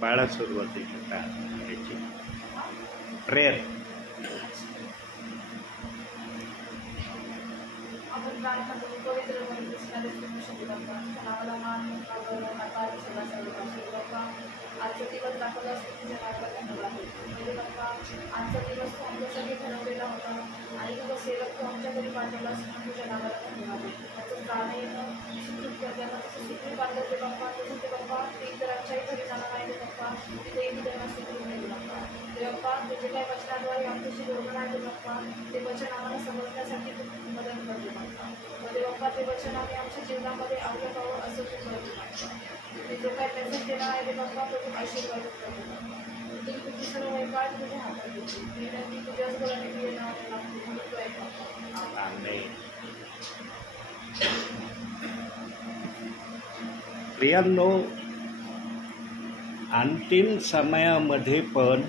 बाळा सुरुवातीची त्याची प्रेयर. आपण प्रार्थना करू. पवित्र परमेश्वराचे स्तुती बाप्पा, नावाला मान आकार सगळा सर्व बाप्पा. आजचा दिवस दाखवला असतो तुझ्या नावाला धन्यवाद. म्हणजे बाप्पा आजचा दिवस तू आमच्यासाठी ठरवलेला होता आणि तुझा सेवक तू आमच्या घरी पाठवला असतो तुझ्या नावाला धन्यवाद. त्याचं प्राण येणं सुखरूप करताना तसं सुखरूप बांधते बाप्पा. तसं ते बाप्पा ते इतर आमच्याही घरी जाणार आहे बाप्पा. तिथेही त्यांना सुखरूप नाही बाप्पा. ते बाप्पा तुझे काही वचनाद्वारे आमच्याशी बोलणं आहे बाप्पा. ते वचन आम्हाला समजण्यासाठी तू मदत करते बाप्पा. मध्ये बाप्पा ते वचन आम्ही आमच्या जीवनामध्ये अवलंबावं असं तू करते बाप्पा. ते जो काही मेसेज देणार आहे ते बाप्पा तो तू आशीर्वाद करते बाप्पा. तुझी सर्व वैकाळ तुझ्या हातात देते. मी नक्की तुझ्याच घराने मी येणार म्हणतो आहे बाप्पा. प्रियांनो, अंतिम समयामध्ये पण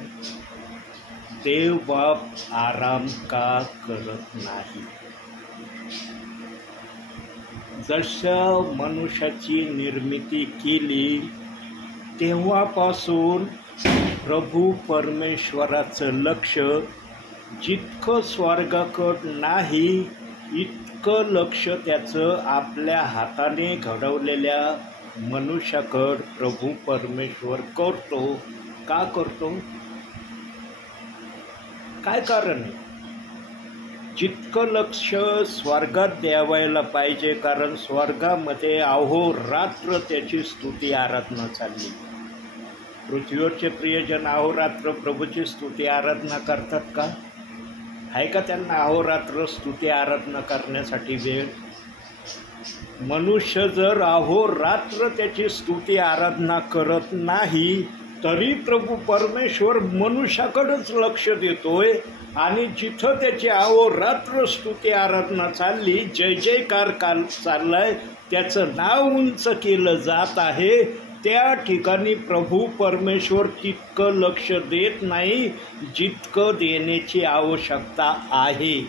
देव बाप आराम का करत नाही? जसं मनुष्याची निर्मिती केली तेव्हापासून प्रभू परमेश्वराचं लक्ष जितकं स्वर्गाकडं नाही इतकं लक्ष त्याचं आपल्या हाताने घडवलेल्या मनुष्याकडं प्रभू परमेश्वर करतो. का करतो? काय कारण आहे? जितकं लक्ष स्वर्गात द्यावायला पाहिजे, कारण स्वर्गामध्ये अहोरात्र त्याची स्तुती आराधना चालली. पृथ्वीवरचे प्रियजन अहोरात्र प्रभूची स्तुती आराधना करतात का? आहे का त्यांना अहोरात्र स्तुती आराधना करण्यासाठी वेळ? मनुष्य जर अहोरात्र त्याची स्तुती आराधना करत नाही तरी प्रभू परमेश्वर मनुष्याकडेच लक्ष देतोय आणि जिथं त्याची अहोरात्र स्तुती आराधना चालली, जय जयकार काल चाललाय, त्याचं नाव उंच केलं जात आहे, त्या ठिकाणी प्रभू परमेश्वर तितकं लक्ष देत नाही जितकं देण्याची आवश्यकता आहे.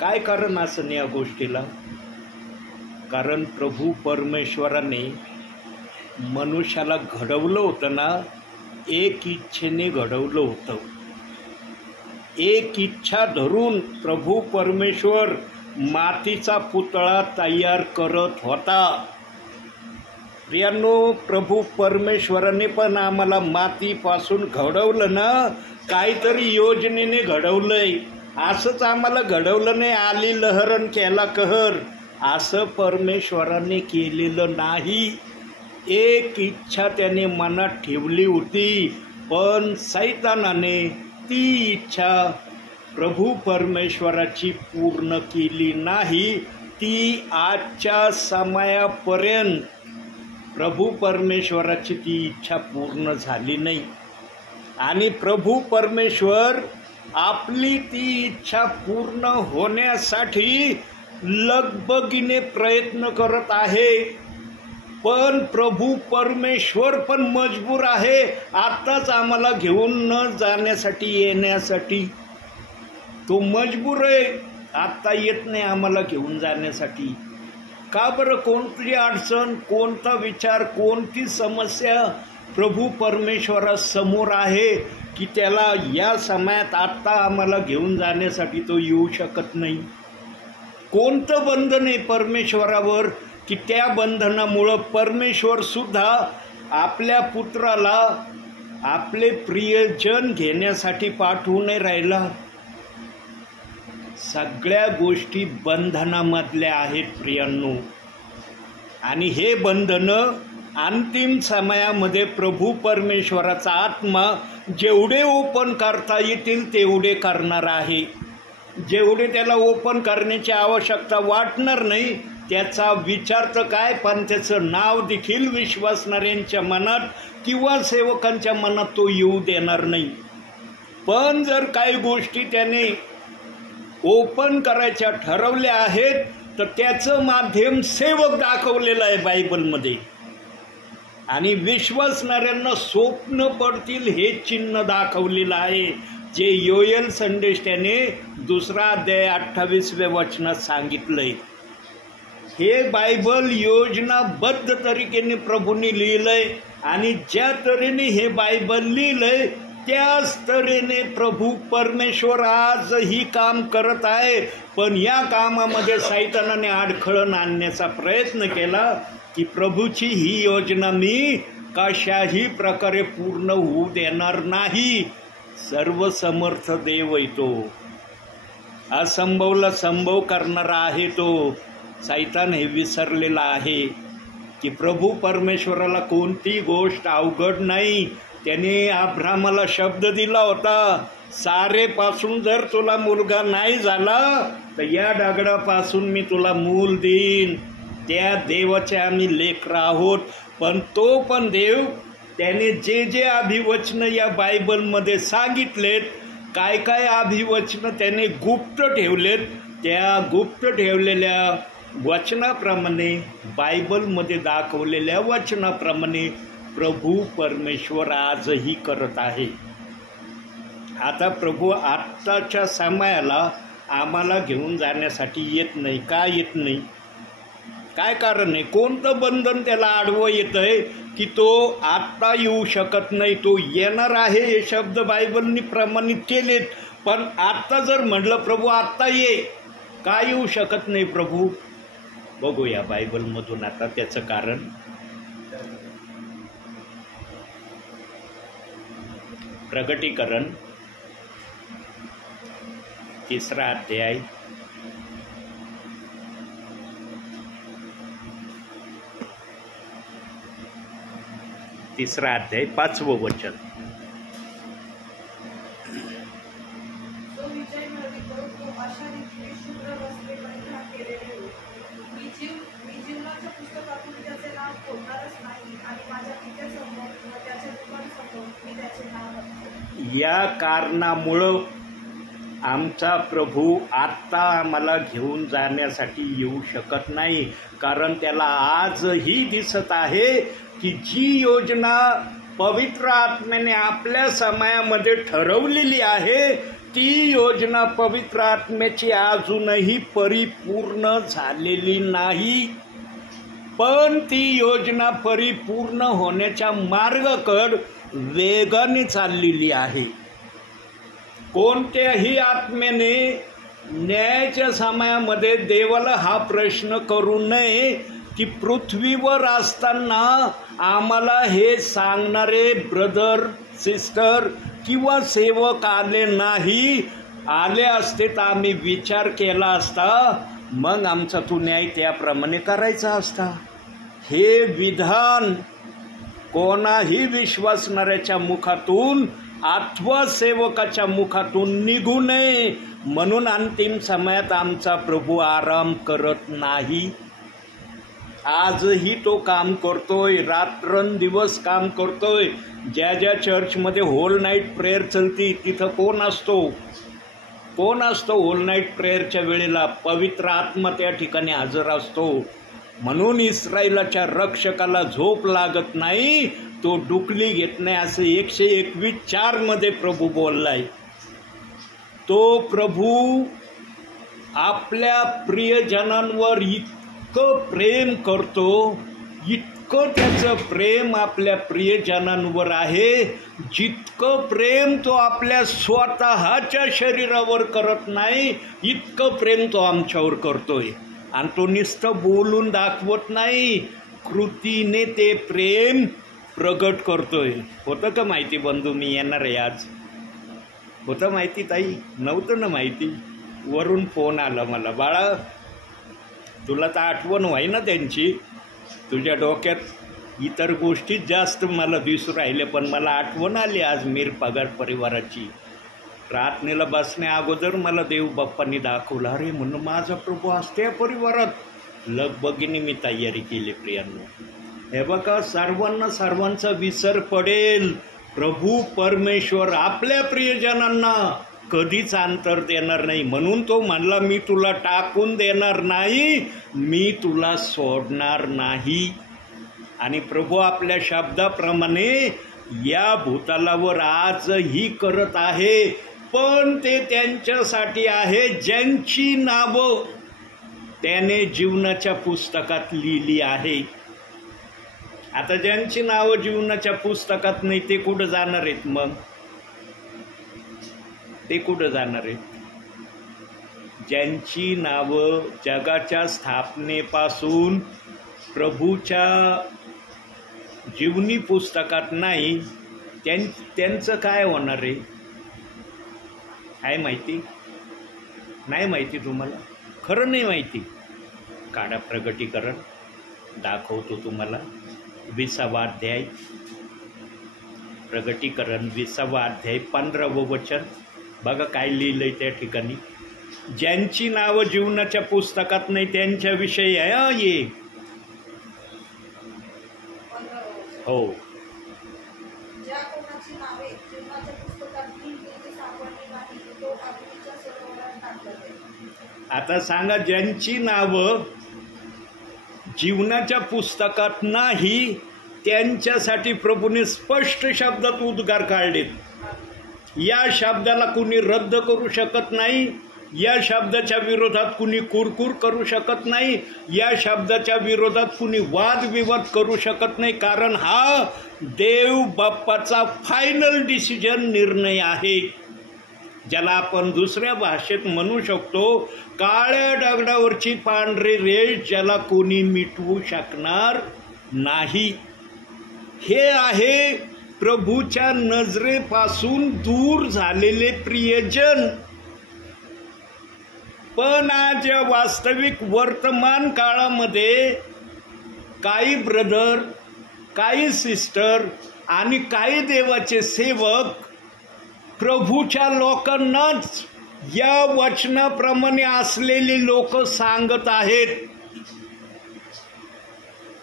काय कारण असं या गोष्टीला? कारण प्रभू परमेश्वराने मनुष्याला घडवलं होतं ना, एक इच्छेने घडवलं होतं. एक इच्छा धरून प्रभू परमेश्वर मातीचा पुतळा तयार करत होता. प्रियांनो, प्रभू परमेश्वराने पण आम्हाला मातीपासून घडवलं ना, काहीतरी योजनेने घडवलंय. असंच आम्हाला घडवलं नाही, आली लहरन केला कहर, असं परमेश्वराने केलेलं नाही. एक इच्छा त्याने मनात ठेवली होती, पण सैतानाने ती इच्छा प्रभू परमेश्वराची पूर्ण केली नाही. ती आजच्या समयापर्यंत प्रभू परमेश्वराची ती इच्छा पूर्ण झाली नाही. आणि प्रभू परमेश्वर आपली ती इच्छा पूर्ण होण्यासाठी लगबगीने प्रयत्न करत आहे. पण प्रभू परमेश्वर पण मजबूर आहे आत्ताच आम्हाला घेऊन न जाण्यासाठी, येण्यासाठी. तो मजबूर आहे, आत्ता येत नाही आम्हाला घेऊन जाण्यासाठी. का बरं? कोणती अडचण, कोणता विचार, कोणती समस्या प्रभू परमेश्वरासमोर आहे की त्याला या समयात आत्ता आम्हाला घेऊन जाण्यासाठी तो येऊ शकत नाही? कोणतं बंधन आहे परमेश्वरावर की त्या बंधनामुळं परमेश्वर सुद्धा आपल्या पुत्राला आपले प्रियजन घेण्यासाठी पाठवून नाही राहिला? सगळ्या गोष्टी बंधनामधल्या आहेत प्रियांनो. आणि हे बंधनं अंतिम समयामध्ये प्रभू परमेश्वराचा आत्मा जेवढे ओपन करता येतील तेवढे करणार आहे. जेवढे त्याला ओपन करण्याची आवश्यकता वाटणार नाही त्याचा विचार तर काय, पण त्याचं नाव देखील विश्वासणाऱ्यांच्या मनात किंवा सेवकांच्या मनात तो येऊ देणार नाही. पण जर काही गोष्टी त्याने ओपन करायच्या ठरवल्या आहेत तर त्याचं माध्यम सेवक दाखवलेलं आहे बायबलमध्ये. आणि विश्वासणाऱ्यांना स्वप्न पडतील हे चिन्ह दाखवलेलं आहे, जे योएल संदेश त्याने 2 अध्याय 28व्या वचनात सांगितलंय. हे बायबल योजनाबद्ध तरीकेने प्रभूंनी लिहिलंय आणि ज्या तऱ्हेने हे बायबल लिहिलंय त्याच तऱ्हेने प्रभू परमेश्वर आजही काम करत आहे. पण या कामामध्ये सैतानाने अडखळण आणण्याचा प्रयत्न केला की प्रभूची ही योजना मी कशाही प्रकारे पूर्ण होऊ देणार नाही. सर्वसमर्थ देव आहे तो, असंभवला संभव करणारा आहे तो. सैतान हे विसरलेला आहे की प्रभू परमेश्वराला कोणती गोष्ट अवघड नाही. त्याने अब्रामाला शब्द दिला होता, सारेपासून जर तुला मुलगा नाही झाला तर या दगडापासून मी तुला मूल देईन. त्या देवाचे आम्ही लेकरं आहोत. पण तो पण देव त्याने जे जे अभिवचन या बायबलमध्ये सांगितलेत, काय काय अभिवचन त्याने गुप्त ठेवलेत, त्या गुप्त ठेवलेल्या वचनाप्रमाणे, बायबलमध्ये दाखवलेल्या वचनाप्रमाणे प्रभू परमेश्वर आजही करत आहे. आता प्रभू आत्ताच्या समयाला आम्हाला घेऊन जाण्यासाठी येत नाही. का येत नाही? काय कारण आहे? कोणतं बंधन त्याला आडवं येतंय की तो आत्ता येऊ शकत नाही? तो येणार आहे हे शब्द बायबलनी प्रमाणित केलेत. पण आत्ता जर म्हटलं प्रभू आत्ता ये, का येऊ शकत नाही प्रभू? बघूया बायबलमधून आता त्याचं कारण. प्रगटीकरण 3 अध्याय 5वं वचन. तो विजय मिळवितो, तो अशा रीतीने शुभ्र वस्त्रे परिधान केलेले हो. मी जीवनाच्या पुस्तकातून त्याचे नाव खोडणारच नाही आणि माझ्या पित्यासमोर व त्याच्या दुकानासमोर मी त्याचे नाव लिहितो. या कारणामुळं आमचा प्रभू आत्ता आम्हाला घेऊन जाण्यासाठी येऊ शकत नाही. कारण त्याला आजही दिसत आहे की जी योजना पवित्र आत्म्याने आपल्या समयामध्ये ठरवलेली आहे, ती योजना पवित्र आत्म्याची अजूनही परिपूर्ण झालेली नाही. पण ती योजना परिपूर्ण होण्याच्या मार्गाकडे वेगाने चाललेली आहे. कोणत्याही आत्म्याने न्यायाच्या समयामध्ये देवाला हा प्रश्न करू नये की पृथ्वीवर असताना आम्हाला हे सांगणारे ब्रदर, सिस्टर किंवा सेवक आले नाही. आले असते तर आम्ही विचार केला असता, मग आमचा तो न्याय त्याप्रमाणे करायचा असता. हे विधान कोणाही विश्वासणाऱ्याच्या मुखातून अथवा सेवकाच्या मुखातून निघू नये. म्हणून अंतिम समयात आमचा प्रभू आराम करत नाही. आजही तो काम करतोय, रात्रंदिवस काम करतोय. ज्या ज्या चर्चमध्ये होल नाईट प्रेयर चलती तिथं कोण असतो? कोण असतो होल नाईट प्रेयरच्या वेळेला? पवित्र आत्मा त्या ठिकाणी हजर असतो. म्हणून इस्रायलाच्या रक्षकाला झोप लागत नाही, तो डुकली घेत नाही, असं 121:4 मध्ये प्रभू बोललाय. तो प्रभू आपल्या प्रियजनांवर इतकं प्रेम करतो, इतकं त्याचं प्रेम आपल्या प्रियजनांवर आहे, जितकं प्रेम तो आपल्या स्वतःच्या शरीरावर करत नाही, इतकं प्रेम तो आमच्यावर करतोय. आणि तो नुसतं बोलून दाखवत नाही, कृतीने ते प्रेम प्रगट करतोय. होतं का माहिती बंधू मी येणार आहे आज? होतं माहिती ताई? नव्हतं ना माहिती. वरून फोन आला मला, बाळा तुला तर आठवण व्हाय ना त्यांची, तुझ्या डोक्यात इतर गोष्टीच जास्त मला दिसू राहिले, पण मला आठवण आली आज मीर पगार परिवाराची. प्रार्थनेला बसण्या अगोदर मला देव बाप्पांनी दाखवलं, अरे म्हणून माझा प्रभू असते या परिवारात. लगबगीने मी तयारी केली प्रियांनो. हे बघा, सर्वांचा विसर पडेल. प्रभू परमेश्वर आपल्या प्रियजनांना कधीच अंतर देणार नाही. म्हणून तो म्हणला, मी तुला टाकून देणार नाही, मी तुला सोडणार नाही. आणि प्रभू आपल्या शब्दाप्रमाणे या भूतलावर आजही करत आहे. पण ते त्यांच्यासाठी आहे ज्यांची नावं त्याने जीवनाच्या पुस्तकात लिहिली आहे. आता ज्यांची नावं जीवनाच्या पुस्तकात नाही ते कुठं जाणार आहेत? मग ते कुठं जाणार आहेत? ज्यांची नावं जगाच्या स्थापनेपासून प्रभूच्या जीवनी पुस्तकात नाही, त्यांचं काय होणार आहे? आहे माहिती? नाही माहिती तुम्हाला? खरं नाही माहिती? काढा प्रगटीकरण, दाखवतो तुम्हाला. 20वा अध्याय, प्रगटीकरण 20वा अध्याय 15वं वचन बघा काय लिहिलंय त्या ठिकाणी. ज्यांची नावं जीवनाच्या पुस्तकात नाही त्यांच्याविषयी आहे ये. हो, ज्या कोणाची नावे जीवनाच्या पुस्तकात लिहिलेली सापडली नाही तो अग्नीच्या सरोवरात टाकला जाईल. आता सांगा, ज्यांची नावं जीवनाच्या पुस्तकात नाही त्यांच्यासाठी प्रभूने स्पष्ट शब्दात उद्गार काढलेत. या शब्दाला कुणी रद्द करू शकत नाही, या शब्दाच्या विरोधात कुणी कुरकुर करू शकत नाही, या शब्दाच्या विरोधात कुणी वादविवाद करू शकत नाही, कारण हा देव बाप्पाचा फायनल डिसिजन, निर्णय आहे. ज्याला आपण दुसऱ्या भाषेत म्हणू शकतो काळ्या दगडावरची पांढरी रेष, ज्याला कोणी मिटवू शकणार नाही. हे आहे प्रभूच्या नजरेपासून दूर झालेले प्रियजन. पण आज या वास्तविक वर्तमान काळामध्ये काही ब्रदर, काही सिस्टर आणि काही देवाचे सेवक प्रभूच्या लोकांनाच या वचनाप्रमाणे असलेली लोक सांगत आहेत.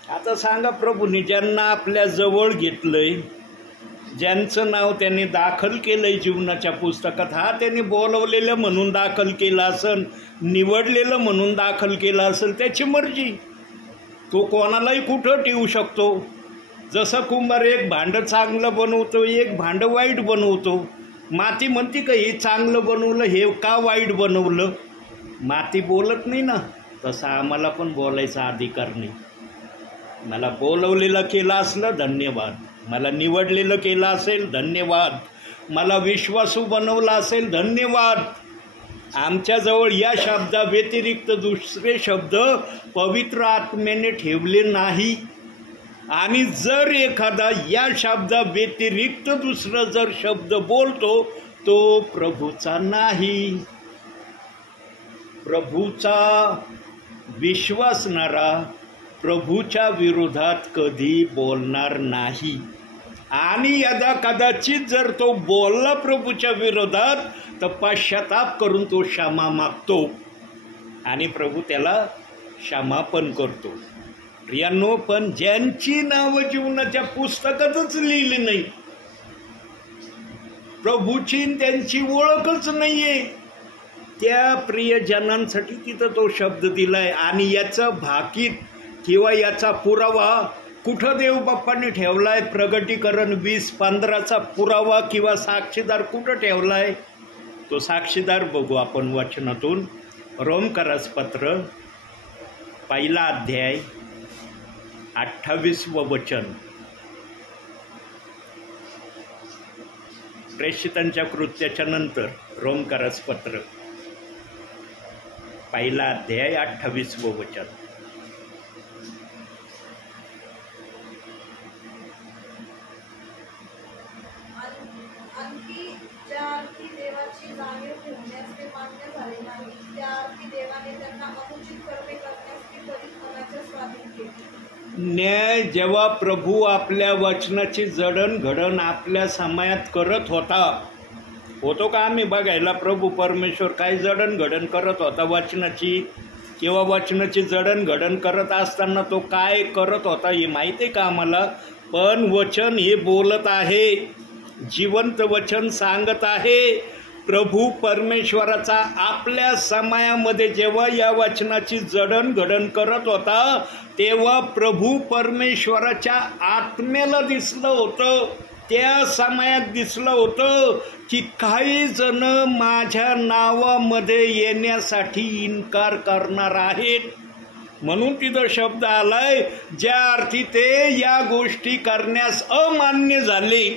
आता सांगा, प्रभूने ज्यांना आपल्या जवळ घेतलंय, ज्यांचं नाव त्यांनी दाखल केलंय जीवनाच्या पुस्तकात, हा त्यांनी बोलवलेलं म्हणून दाखल केलं असेल, निवडलेलं म्हणून दाखल केलं असेल, त्याची मर्जी. तो कोणालाही कुठं ठेवू शकतो. जसं कुंभार एक भांडं चांगलं बनवतो, एक भांडं वाईट बनवतो. माती म्हणते का हे चांगलं बनवलं, हे का वाईट बनवलं? माती बोलत नाही ना. तसं आम्हाला पण बोलायचा अधिकार नाही. मला बोलवलेलं केलं असलं, धन्यवाद. मला निवडलेलं केलं असेल, धन्यवाद. मला विश्वासू बनवलं असेल, धन्यवाद. आमच्याजवळ या शब्दा व्यतिरिक्त दुसरे शब्द पवित्र आत्म्याने ठेवले नाही. आणि जर एखादा या शब्दा व्यतिरिक्त दुसरं जर शब्द बोलतो तो प्रभूचा नाही. प्रभूचा विश्वासणारा प्रभूच्या विरोधात कधी बोलणार नाही. आणि यदा कदाचित जर तो बोलला प्रभूच्या विरोधात तर पश्चाताप करून तो क्षमा मागतो आणि प्रभू त्याला क्षमा पण करतो. प्रियांनो, पण ज्यांची नावं जीवनाच्या पुस्तकातच लिहिली नाही, प्रभूची त्यांची ओळखच नाहीये, त्या प्रियजनांसाठी तिथं तो शब्द दिलाय. आणि याचा भाकीत किंवा याचा पुरावा कुठं देव बाप्पाने ठेवलाय? प्रगटीकरण 20:15चा पुरावा किंवा साक्षीदार कुठं ठेवलाय? तो साक्षीदार बघू आपण वचनातून. रोमकरास पत्र 1 अध्याय 28वं वचन. प्रेषितांच्या कृत्याच्या नंतर रोमकरास पत्र 1 अध्याय 28वं वचन. आणखी ज्या अर्थी देवाची जाणीव ठेवण्यास ते मान्य झाले नाही, त्या अर्थी देवाने त्यांना अनुचित कर्मे करण्यास विपरीत मनाच्या स्वाधीन केले. न्याय जेव्हा प्रभू आपल्या वचनाची जडणघडण आपल्या समयात करत होतो का आम्ही बघायला? प्रभू परमेश्वर काय जडणघडण करत होता वचनाची, किंवा वचनाची जडणघडण करत असताना तो काय करत होता हे माहिती आहे का आम्हाला? पण वचन हे बोलत आहे, जिवंत वचन सांगत आहे. प्रभू परमेश्वराचा आपल्या समयामध्ये जेव्हा या वचनाची जडणघडण करत होता तेव्हा प्रभू परमेश्वराच्या आत्म्याला दिसलं होतं, त्या समयात दिसलं होतं की काही जण माझ्या नावामध्ये येण्यासाठी इन्कार करणार आहेत. म्हणून तिथं शब्द आलाय, ज्या अर्थी ते या गोष्टी करण्यास अमान्य झाले.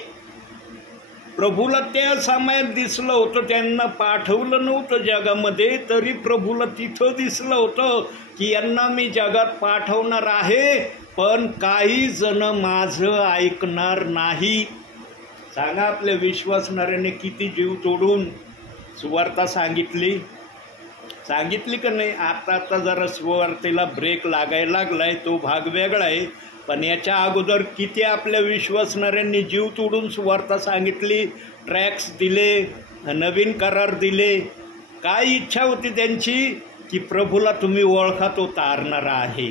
प्रभूला त्या समयात दिसलं होतं, त्यांना पाठवलं नव्हतं जगामध्ये, तरी प्रभूला तिथं दिसलं होतं की यांना मी जगात पाठवणार आहे, पण काही जण माझं ऐकणार नाही. सांगा, आपल्या विश्वासणाऱ्याने किती जीव तोडून सुवार्ता सांगितली का नाही? आता जरा सुवार्तेला ब्रेक लागायला लागलाय, तो भाग वेगळा आहे. पण याच्या अगोदर किती आपल्या विश्वासणाऱ्यांनी जीव तोडून सुवार्ता सांगितली, ट्रॅक्स दिले, नवीन करार दिले. काय इच्छा होती त्यांची की प्रभूला तुम्ही ओळखा, तो तारणारा आहे,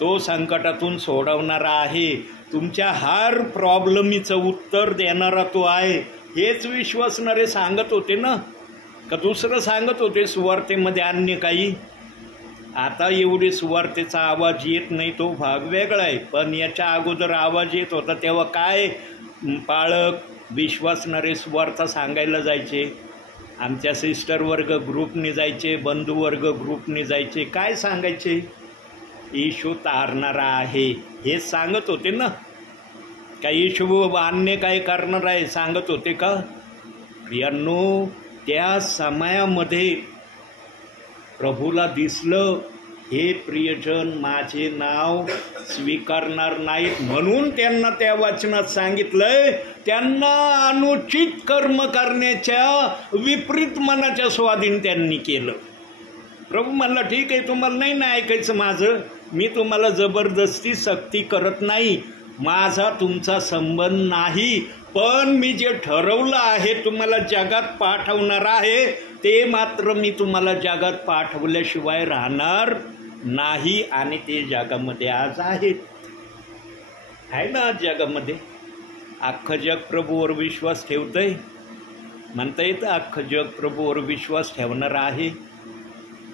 तो संकटातून सोडवणारा आहे, तुमच्या हर प्रॉब्लेमीचं उत्तर देणारा तो आहे. हेच विश्वासणारे सांगत होते ना, का दुसरं सांगत होते सुवार्तेमध्ये अन्य काही? आता एवढी सुवार्तेचा आवाज येत नाही, तो भाग वेगळा आहे. पण याच्या अगोदर आवाज येत होता तेव्हा काय पाळक विश्वासणारे सुवार्ता सांगायला जायचे, आमच्या सिस्टर वर्ग ग्रुपने जायचे, बंधू वर्ग ग्रुपने जायचे. काय सांगायचे? येशू तारणारा आहे, हे सांगत होते ना. का येशू अन्य काय करणार आहे सांगत होते का? प्रियांनो, त्या समयामध्ये प्रभूला दिसलं, हे प्रियजन माझे नाव स्वीकारणार नाहीत, म्हणून त्यांना त्या वचनात सांगितलंय, त्यांना अनुचित कर्म करण्याच्या विपरीत मनाच्या स्वाधीन त्यांनी केलं. प्रभू म्हणला, ठीक आहे, तुम्हाला नाही ना ऐकायचं माझं, मी तुम्हाला जबरदस्ती सक्ती करत नाही, माझा तुमचा संबंध नाही, पण मी जे ठरवलं आहे तुम्हाला जगात पाठवणार आहे, ते मात्र मी तुम्हाला जगात पाठवल्याशिवाय राहणार नाही. आणि ते जगामध्ये आज आहेत, आहे ना. आज जगामध्ये अख्खं जग प्रभूवर विश्वास ठेवतंय, म्हणता येतं अख्खं जग प्रभूवर विश्वास ठेवणार आहे.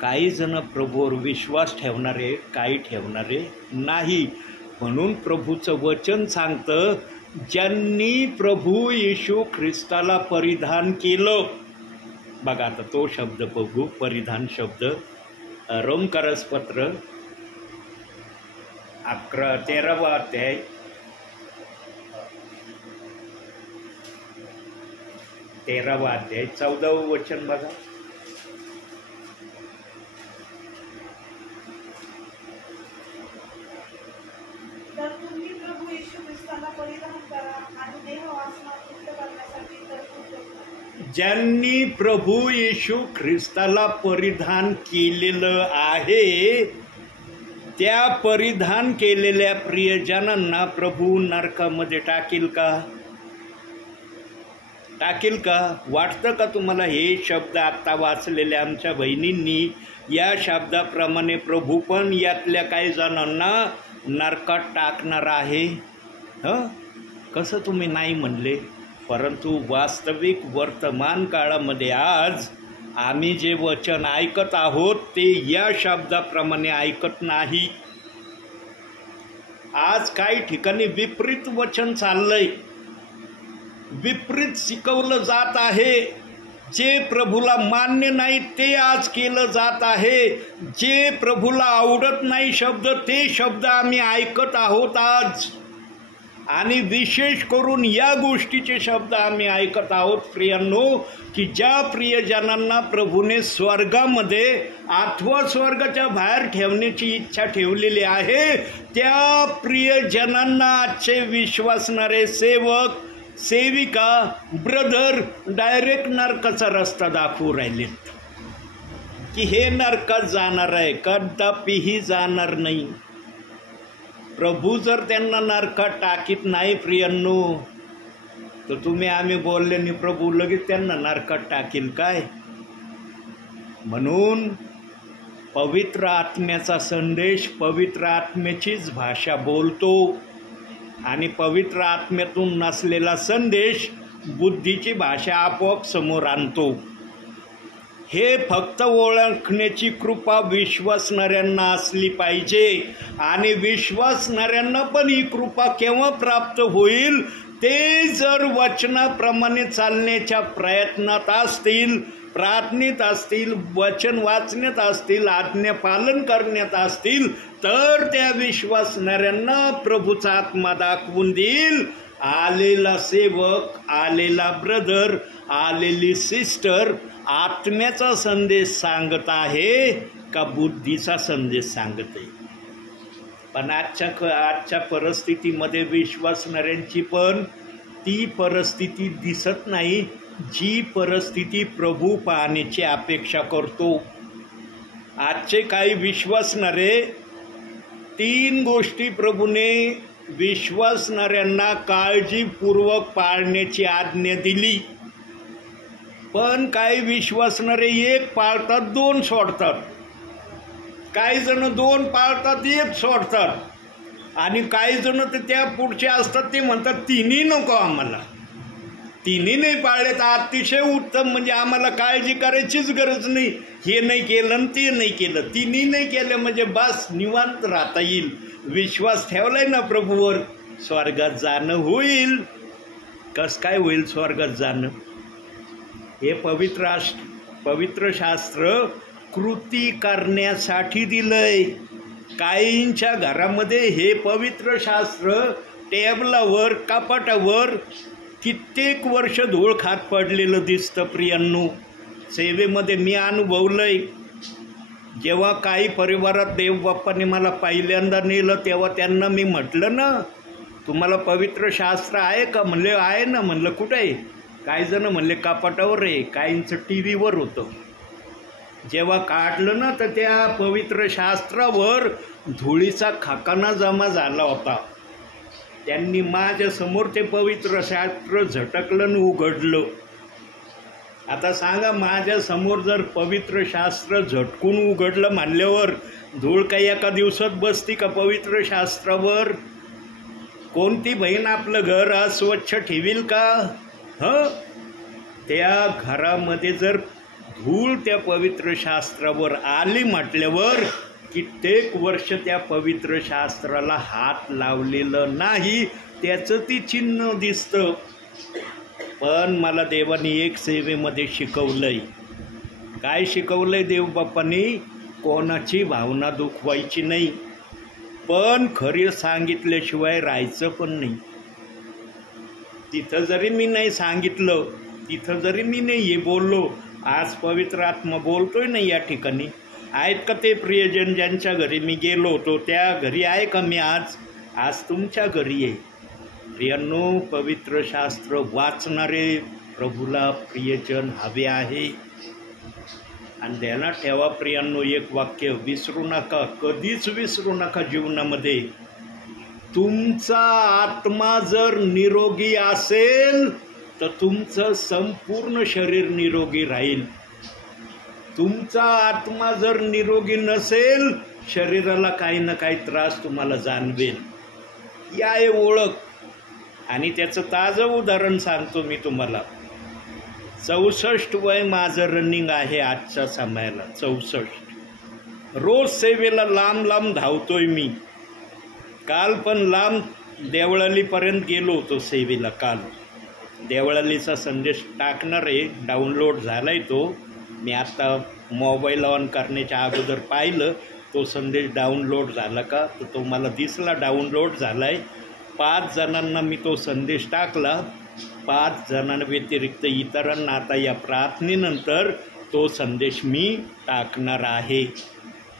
काही जण प्रभूवर विश्वास ठेवणारे, काही ठेवणारे नाही. म्हणून प्रभूचं वचन सांगतं, ज्यांनी प्रभू येशू ख्रिस्ताला परिधान केलं. बघा आता तो शब्द बघू, परिधान शब्द. रोमकरसपत्र 13वा अध्याय 14वं वचन बघा. तर तुम्ही प्रभू येशू ख्रिस्ताला परिधान करा आणि देह वासना तृप्त करण्यासाठी तरतूद करा. ज्यांनी प्रभू येशू ख्रिस्ताला परिधान केलेलं आहे, त्या परिधान केलेल्या प्रियजनांना प्रभू नरकामध्ये टाकील का? टाकील का? वाटतं का तुम्हाला? हे शब्द आत्ता वाचलेल्या आमच्या बहिणींनी या शब्दाप्रमाणे प्रभू पण यातल्या काही जणांना नरकात टाकणार आहे? कसं तुम्ही नाही म्हणले? परंतु वास्तविक वर्तमान काळामध्ये आज आम्ही जे वचन ऐकत आहोत ते या शब्दाप्रमाणे ऐकत नाही. आज काही ठिकाणी विपरीत वचन चाललंय, विपरीत शिकवलं जात आहे. जे प्रभूला मान्य नाही ते आज केलं जात आहे. जे प्रभूला आवडत नाही शब्द, ते शब्द आम्ही ऐकत आहोत आज. आणि विशेष करून या गोष्टीचे शब्द आम्ही ऐकत आहोत प्रियांनो, की ज्या प्रियजनांना प्रभूने स्वर्गामध्ये अथवा स्वर्गाच्या बाहेर ठेवण्याची इच्छा ठेवलेली आहे, त्या प्रियजनांना आजचे विश्वासणारे सेवक, सेविका, ब्रदर डायरेक्ट नरकाचा रस्ता दाखवू राहिलेत, की हे नरकात जाणार आहे. कदापिही जाणार नाही. प्रभू जर त्यांना नरकात टाकीत नाही प्रियांनो, तर तुम्ही आम्ही बोलल्याने प्रभू लगेच त्यांना नरकात टाकील काय? म्हणून पवित्र आत्म्याचा संदेश पवित्र आत्म्याचीच भाषा बोलतो, आणि पवित्र आत्म्यातून नसलेला संदेश बुद्धीची भाषा आपोआप समोर आणतो. हे फक्त ओळखण्याची कृपा विश्वासणाऱ्यांना असली पाहिजे. आणि विश्वासणाऱ्यांना पण ही कृपा केव्हा प्राप्त होईल? ते जर वचनाप्रमाणे चालण्याच्या प्रयत्नात असतील प्रार्थनेत असतील, वचन वाचण्यात असतील, आज्ञा पालन करण्यात असतील, तर त्या विश्वासणाऱ्यांना प्रभूचा आत्मा दाखवून देईल. आलेला सेवक, आलेला ब्रदर, आलेली सिस्टर आत्म्याचा संदेश सांगत आहे का बुद्धीचा संदेश सांगत आहे? पण आजच्या परिस्थितीमध्ये विश्वासणाऱ्यांची पण ती परिस्थिती दिसत नाही, जी परिस्थिती प्रभू पाहण्याची अपेक्षा करतो. आजचे काही विश्वासणारे 3 गोष्टी प्रभूने विश्वासणाऱ्यांना काळजीपूर्वक पाळण्याची आज्ञा दिली. पण काही विश्वासणारे 1 पाळतात, 2 सोडतात. काही जण 2 पाळतात, 1 सोडतात. आणि काही जण तर त्या पुढचे असतात, ते म्हणतात 3ही नको आम्हाला, 3ही नाही पाळले तर अतिशय उत्तम, म्हणजे आम्हाला काळजी करायचीच गरज नाही. हे नाही केलं आणि ते नाही केलं, 3ही नाही केलं म्हणजे बस निवांत राहता येईल. विश्वास ठेवलाय ना प्रभूवर, स्वर्गात जाणं होईल. कस काय होईल स्वर्गात जाणं? हे पवित्र शास्त्र कृती करण्यासाठी दिलंय. काहींच्या घरामध्ये हे पवित्र शास्त्र टेबलावर, कपाटावर कित्येक वर्ष धूळ खात पडलेलं दिसतं. प्रियांनो, सेवेमध्ये मी अनुभवलंय. जेव्हा काही परिवारात देवबाप्पाने मला पहिल्यांदा नेलं, तेव्हा त्यांना मी म्हटलं ना, तुम्हाला पवित्र शास्त्र आहे का? म्हणले आहे ना. म्हणलं कुठं आहे? काही जण म्हणले कपाटावर आहे, काहींचं TV वर होतं. जेव्हा काढलं ना, तर त्या पवित्र शास्त्रावर धुळीचा खाकाना जमा झाला होता. त्यांनी माझ्यासमोर ते पवित्र शास्त्र झटकलं आणि उघडलं. आता सांगा, माझ्यासमोर जर पवित्र शास्त्र झटकून उघडलं म्हणल्यावर धूळ काही एका दिवसात बसती का पवित्र शास्त्रावर? कोणती बहीण आपलं घर अस्वच्छ ठेवील का? त्या घरामध्ये जर धूळ त्या पवित्र शास्त्रावर आली म्हटल्यावर कित्येक वर्ष त्या पवित्र शास्त्राला हात लावलेलं नाही, त्याचं ती चिन्ह दिसतं. पण मला देवाने एक सेवेमध्ये शिकवलंय. काय शिकवलंय देवबाप्पांनी? कोणाची भावना दुखवायची नाही, पण खरं सांगितल्याशिवाय राहायचं पण नाही. तिथं जरी मी नाही सांगितलं, तिथं जरी मी नाही बोललो, आज पवित्र आत्मा बोलतोय ना या ठिकाणी. आहेत का ते प्रियजन ज्यांच्या घरी मी गेलो होतो, त्या घरी आहे का मी आज तुमच्या घरी आहे? प्रियांनो, पवित्र शास्त्र वाचणारे प्रभूला प्रियजन हवे आहे. आणि ध्यानात ठेवा प्रियांनो, एक वाक्य विसरू नका, कधीच विसरू नका जीवनामध्ये. तुमचा आत्मा जर निरोगी असेल तर तुमचं संपूर्ण शरीर निरोगी राहील. तुमचा आत्मा जर निरोगी नसेल, शरीराला काही ना काही त्रास तुम्हाला जाणवेल. या आहे ओळख. आणि त्याचं ताजं उदाहरण सांगतो मी तुम्हाला. 64 वय माझं रनिंग आहे आजच्या समयाला. 64. रोज सेवेला लांब लांब धावतोय मी. काल पण लांब देवळालीपर्यंत गेलो होतो सेवेला. काल देवळालीचा संदेश टाकणार आहे, डाउनलोड झालाय तो. मी आता मोबाईल ऑन करण्याच्या अगोदर पाहिलं, तो संदेश डाउनलोड झाला का, तर तो मला दिसला डाउनलोड झालाय. 5 जणांना मी तो संदेश टाकला. 5 जणांव्यतिरिक्त इतरांना आता या प्रार्थनेनंतर तो संदेश मी टाकणार आहे.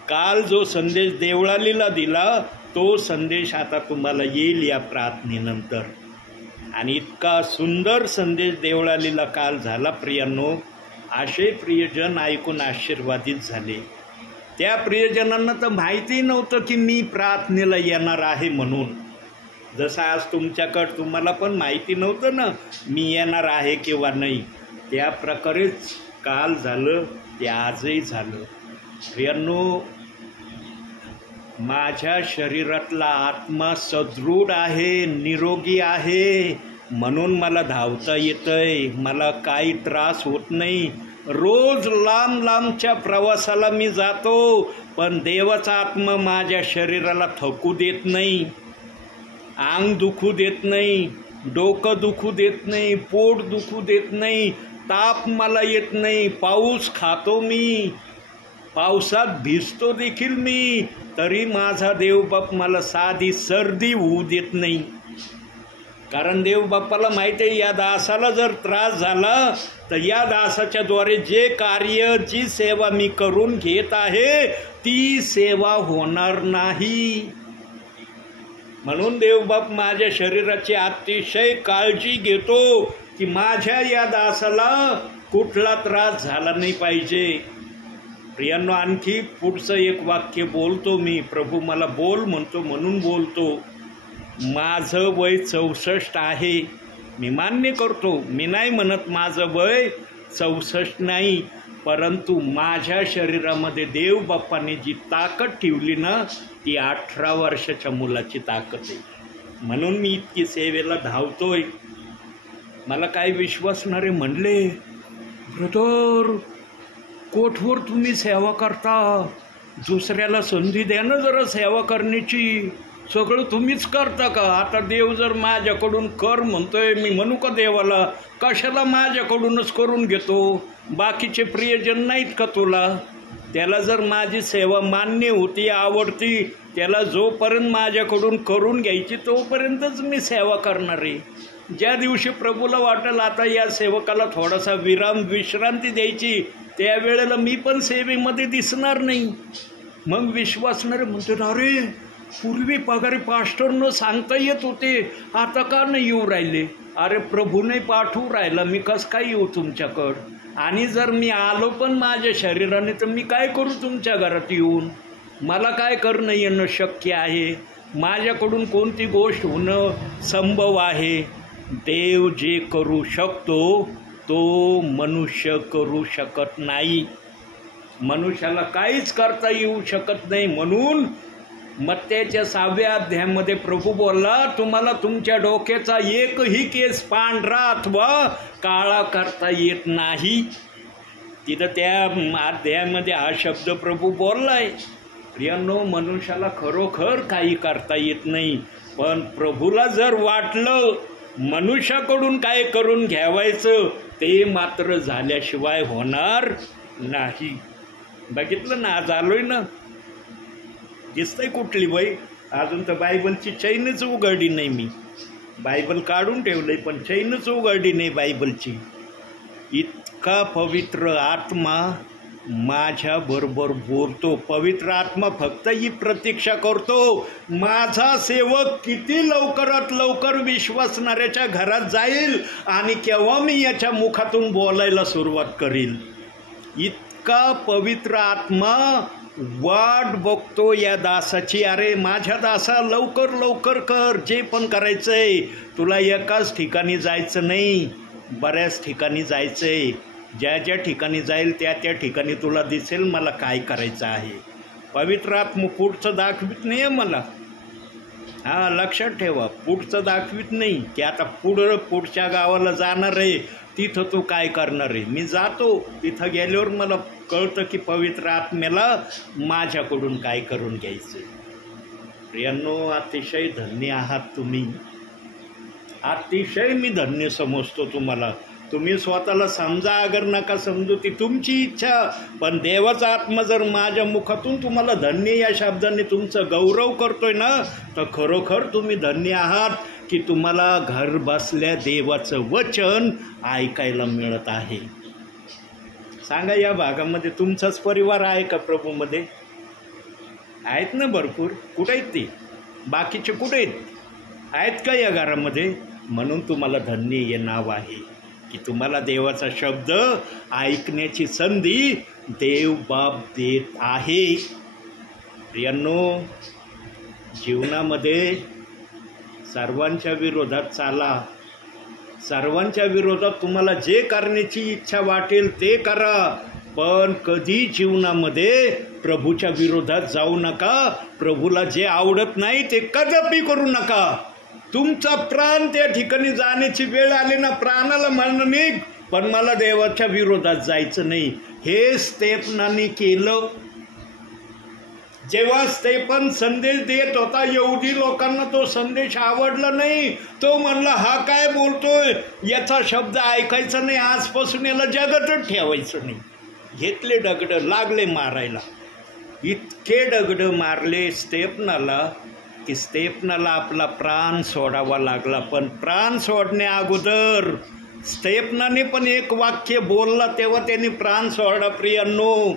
काल जो संदेश देवळालीला दिला, तो संदेश आता तुम्हाला येईल या प्रार्थनेनंतर. आणि इतका सुंदर संदेश देवळालीला काल झाला प्रियांनो. असे प्रियजन ऐकून आशीर्वादित झाले. त्या प्रियजनांना तर माहिती नव्हतं की मी प्रार्थनेला येणार आहे म्हणून. जसं आज तुमच्याकडं तुम्हाला पण माहिती नव्हतं ना मी येणार आहे किंवा नाही, त्या प्रकारेच काल झालं, ते आजही झालं. प्रियांनो, माझ्या शरीरातला आत्मा सदृढ आहे, निरोगी आहे, म्हणून मला धावता येतंय, मला काही त्रास होत नाही. रोज लांब लांबच्या प्रवासाला मी जातो, पण देवाचा आत्मा माझ्या शरीराला थकू देत नाही, अंग दुखू देत नाही, डोकं दुखू देत नाही, पोट दुखू देत नाही. ताप मला येत नाही, पाऊस खातो मी, पावसात भिजतो देखील मी, तरी माझा देवबाप मला साधी सर्दी होऊ देत नाही. कारण देवबापाला माहिती आहे या दासाला जर त्रास झाला तर या दासाच्या द्वारे जे कार्य, जी सेवा मी करून घेत आहे ती सेवा होणार नाही. म्हणून देवबाप माझ्या शरीराची अतिशय काळजी घेतो की माझ्या या दासाला कुठला त्रास झाला नाही पाहिजे. प्रियांनो, आणखी पुढचं एक वाक्य बोलतो मी. प्रभू मला बोल म्हणतो म्हणून बोलतो. माझं वय 64 आहे. मी मान्य करतो, मी नाही म्हणत माझं वय 64 नाही, परंतु माझ्या शरीरामध्ये देवबाप्पाने जी ताकद ठेवली ना ती 18 वर्षाच्या मुलाची ताकद आहे. म्हणून मी इतकी सेवेला धावतोय. मला काय विश्वासणारे म्हणले, ब्रदर कोठवर तुम्ही सेवा करता, दुसऱ्याला संधी द्या ना जरा सेवा करण्याची, सगळं तुम्हीच करता का? आता देव जर माझ्याकडून कर म्हणतोय, मी म्हणू का देवाला कशाला माझ्याकडूनच करून घेतो? बाकीचे प्रियजन नाहीत का तुला? त्याला जर माझी सेवा मान्य होती, आवडती, त्याला जोपर्यंत माझ्याकडून करून घ्यायची तोपर्यंतच मी सेवा करणार आहे. ज्या दिवशी प्रभूला वाटेल आता या सेवकाला थोडासा विश्रांती द्यायची, त्यावेळेला मी पण सेवेमध्ये दिसणार नाही. मग विश्वासणारे म्हणतात, अरे पूर्वी पगारी पास्टरनं सांगता येत होते, आता का नाही येऊ राहिले? अरे प्रभूने पाठवू राहिला, मी कसं काय येऊ तुमच्याकडं? आणि जर मी आलो पण माझ्या शरीराने तर मी काय करू तुमच्या घरात येऊन? मला काय करणं येणं शक्य आहे? माझ्याकडून कोणती गोष्ट होणं संभव आहे? देव जे करू शकतो तो मनुष्य करू शकत नाही. मनुष्याला काहीच करता येऊ शकत नाही. म्हणून मत्त्याच्या 6व्या अध्यायामध्ये प्रभू बोलला, तुम्हाला तुमच्या डोक्याचा एकही केस पांढरा अथवा काळा करता येत नाही. तिथं त्या अध्यायामध्ये हा शब्द प्रभू बोललाय. प्रियांनो, मनुष्याला खरोखर काही करता येत नाही, पण प्रभूला जर वाटलं मनुष्याकडून काय करून घ्यावायचं ते मात्र झाल्याशिवाय होणार नाही. बघितलं ना, आज आलोय ना, दिसतंय कुठली बाई? अजून तर बायबलची चैनच उघडली नाही. मी बायबल काढून ठेवलंय पण चैनच उघडली नाही बायबलची. इतका पवित्र आत्मा माझ्या बरोबर बोलतो. पवित्र आत्मा फक्त ही प्रतीक्षा करतो, माझा सेवक किती लवकरात लवकर विश्वासणाऱ्याच्या घरात जाईल आणि केव्हा मी याच्या मुखातून बोलायला सुरुवात करील. इतका पवित्र आत्मा वाट बघतो या दासाची. अरे माझ्या दासा लवकर लवकर कर, जे पण करायचंय. तुला एकाच ठिकाणी जायचं नाही, बऱ्याच ठिकाणी जायचंय. ज्या ज्या ठिकाणी जाईल त्या त्या ठिकाणी तुला दिसेल मला काय करायचं आहे. पवित्र आत्मा पुढचं दाखवित नाही आहे मला. हां, लक्षात ठेवा, पुढचं दाखवित नाही की आता पुढच्या गावाला जाणार आहे, तिथं तू काय करणार आहे. मी जातो, तिथं गेल्यावर मला कळतं की पवित्र आत्म्याला माझ्याकडून काय करून घ्यायचं. प्रियांनो, अतिशय धन्य आहात तुम्ही. अतिशय मी धन्य समजतो तुम्हाला. तुम्ही स्वतःला समजा अगर नका समजू, ती तुमची इच्छा, पण देवाचा आत्मा जर माझ्या मुखातून तुम्हाला धन्य या शब्दाने तुमचं गौरव करतोय ना, तर खरोखर तुम्ही धन्य आहात की तुम्हाला घर बसल्या देवाचं वचन ऐकायला मिळत आहे. सांगा, या भागामध्ये तुमचाच परिवार आहे का प्रभूमध्ये? आहेत ना भरपूर. कुठे आहेत ते? बाकीचे कुठे आहेत का या घरामध्ये? म्हणून तुम्हाला धन्य हे नाव आहे की तुम्हाला देवाचा शब्द ऐकण्याची संधी देव बाप देत आहे. प्रियांनो, जीवनामध्ये सर्वांच्या विरोधात चाला. सर्वांच्या विरोधात तुम्हाला जे करण्याची इच्छा वाटेल ते करा, पण कधी जीवनामध्ये प्रभूच्या विरोधात जाऊ नका. प्रभूला जे आवडत नाही ते कदापि करू नका. तुमचा प्राण त्या ठिकाणी जाण्याची वेळ आली ना, प्राणाला म्हणणं निघ, पण मला देवाच्या विरोधात जायचं नाही. हे स्टेफनाने केलं. जेव्हा स्तेफन संदेश देत होता यहुदी लोकांना तो संदेश आवडला नाही. तो म्हणला हा काय बोलतोय, याचा शब्द ऐकायचा नाही, आजपासून याला जगातच ठेवायचं नाही. घेतले दगडं, लागले मारायला. इतके दगडं मारले स्तेफनाला की स्तेफनाला आपला प्राण सोडावा लागला. पण प्राण सोडण्या अगोदर स्तेफनाने पण एक वाक्य बोलला, तेव्हा त्यांनी प्राण सोडला. प्रियांनो,